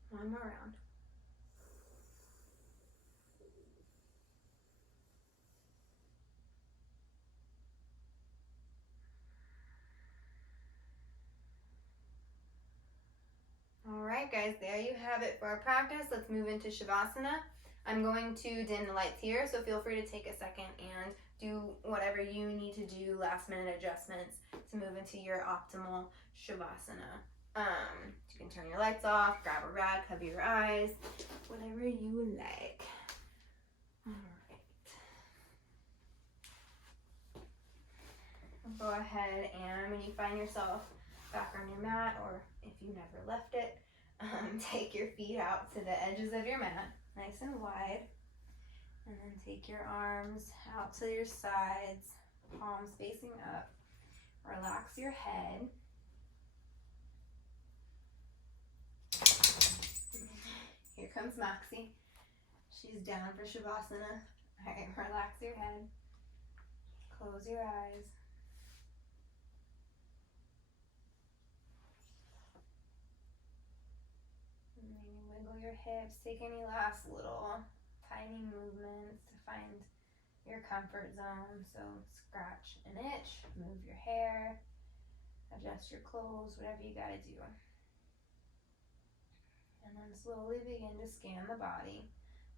One more round. guys, there you have it for our practice. Let's move into Shavasana. I'm going to dim the lights here, so feel free to take a second and do whatever you need to do, last minute adjustments to move into your optimal Shavasana. You can turn your lights off, grab a rag, cover your eyes, whatever you like. All right. Go ahead and when you find yourself back on your mat, or if you never left it, take your feet out to the edges of your mat, nice and wide. And then take your arms out to your sides, palms facing up. Relax your head. Here comes Moxie. She's down for Shavasana. All right, relax your head. Close your eyes. And maybe wiggle your hips. Take any last little tiny movements to find your comfort zone. So scratch an itch, move your hair, adjust your clothes, whatever you gotta do. And then slowly begin to scan the body.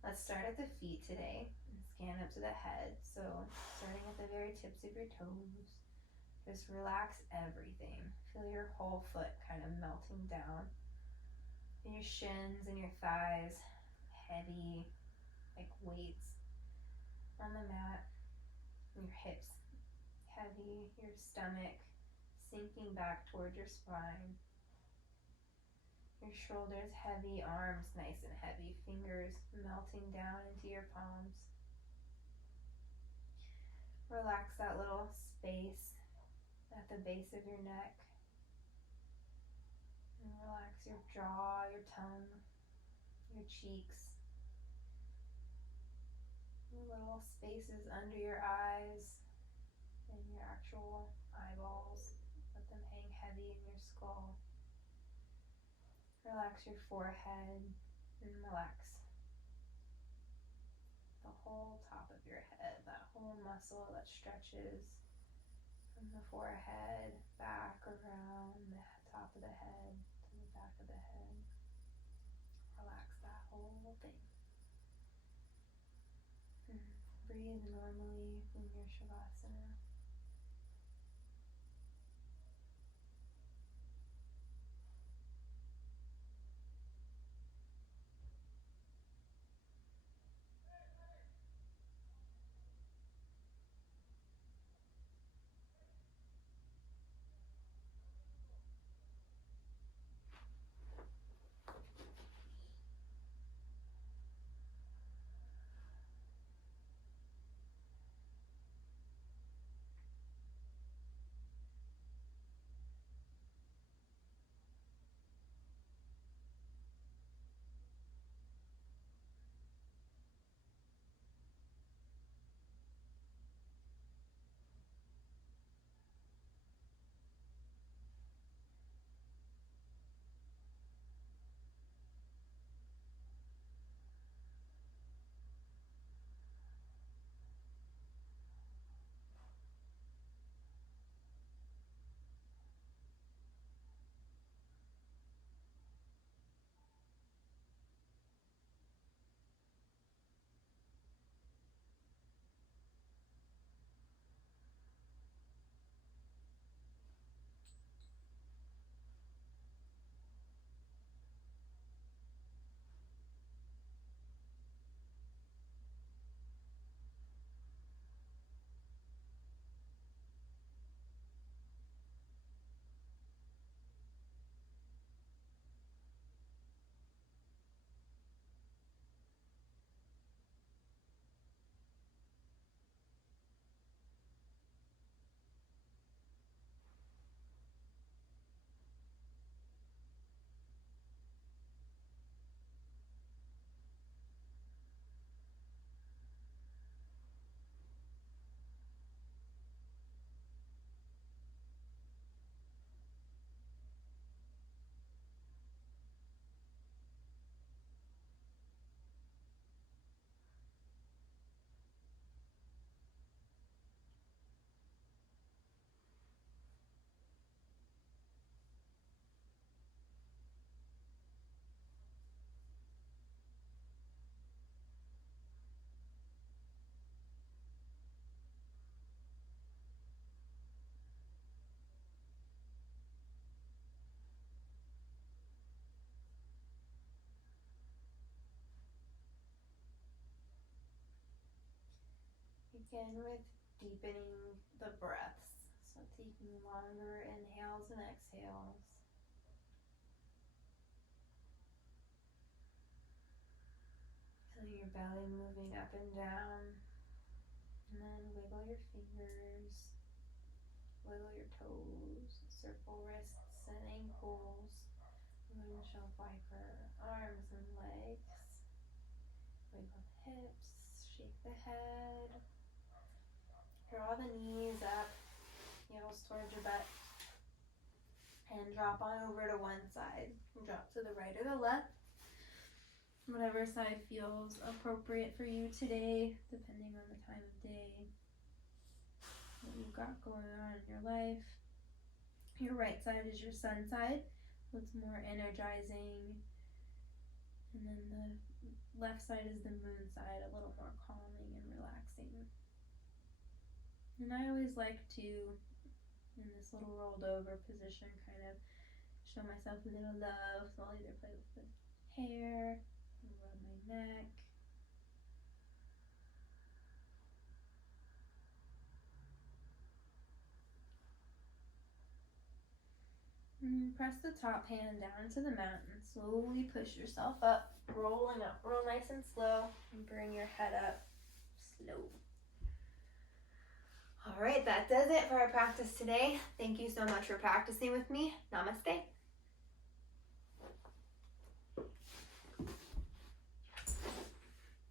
Let's start at the feet today and scan up to the head. So starting at the very tips of your toes, just relax everything. Feel your whole foot kind of melting down. And your shins and your thighs heavy, like weights on the mat. Your hips heavy, your stomach sinking back towards your spine. Your shoulders heavy, arms nice and heavy, fingers melting down into your palms. Relax that little space at the base of your neck. And relax your jaw, your tongue, your cheeks. Your little spaces under your eyes and your actual eyeballs. Let them hang heavy in your skull. Relax your forehead and relax the whole top of your head, that whole muscle that stretches from the forehead back around the top of the head to the back of the head. Relax that whole thing. Breathe normally in your Shavasana. Again with deepening the breaths. So taking longer inhales and exhales. Feeling your belly moving up and down. And then wiggle your fingers. Wiggle your toes. Circle wrists and ankles. Windshield wiper, arms and legs. Wiggle the hips. Shake the head. Draw the knees up. Heels towards your butt. And drop on over to one side. Drop to the right or the left. Whatever side feels appropriate for you today, depending on the time of day, what you've got going on in your life. Your right side is your sun side, so it's more energizing. And then the left side is the moon side, a little more calming and relaxing. And I always like to, in this little rolled over position, kind of show myself a little love. So I'll either play with the hair, rub my neck. And press the top hand down to the mat and slowly push yourself up, rolling up real nice and slow, and bring your head up slow. All right, that does it for our practice today. Thank you so much for practicing with me. Namaste.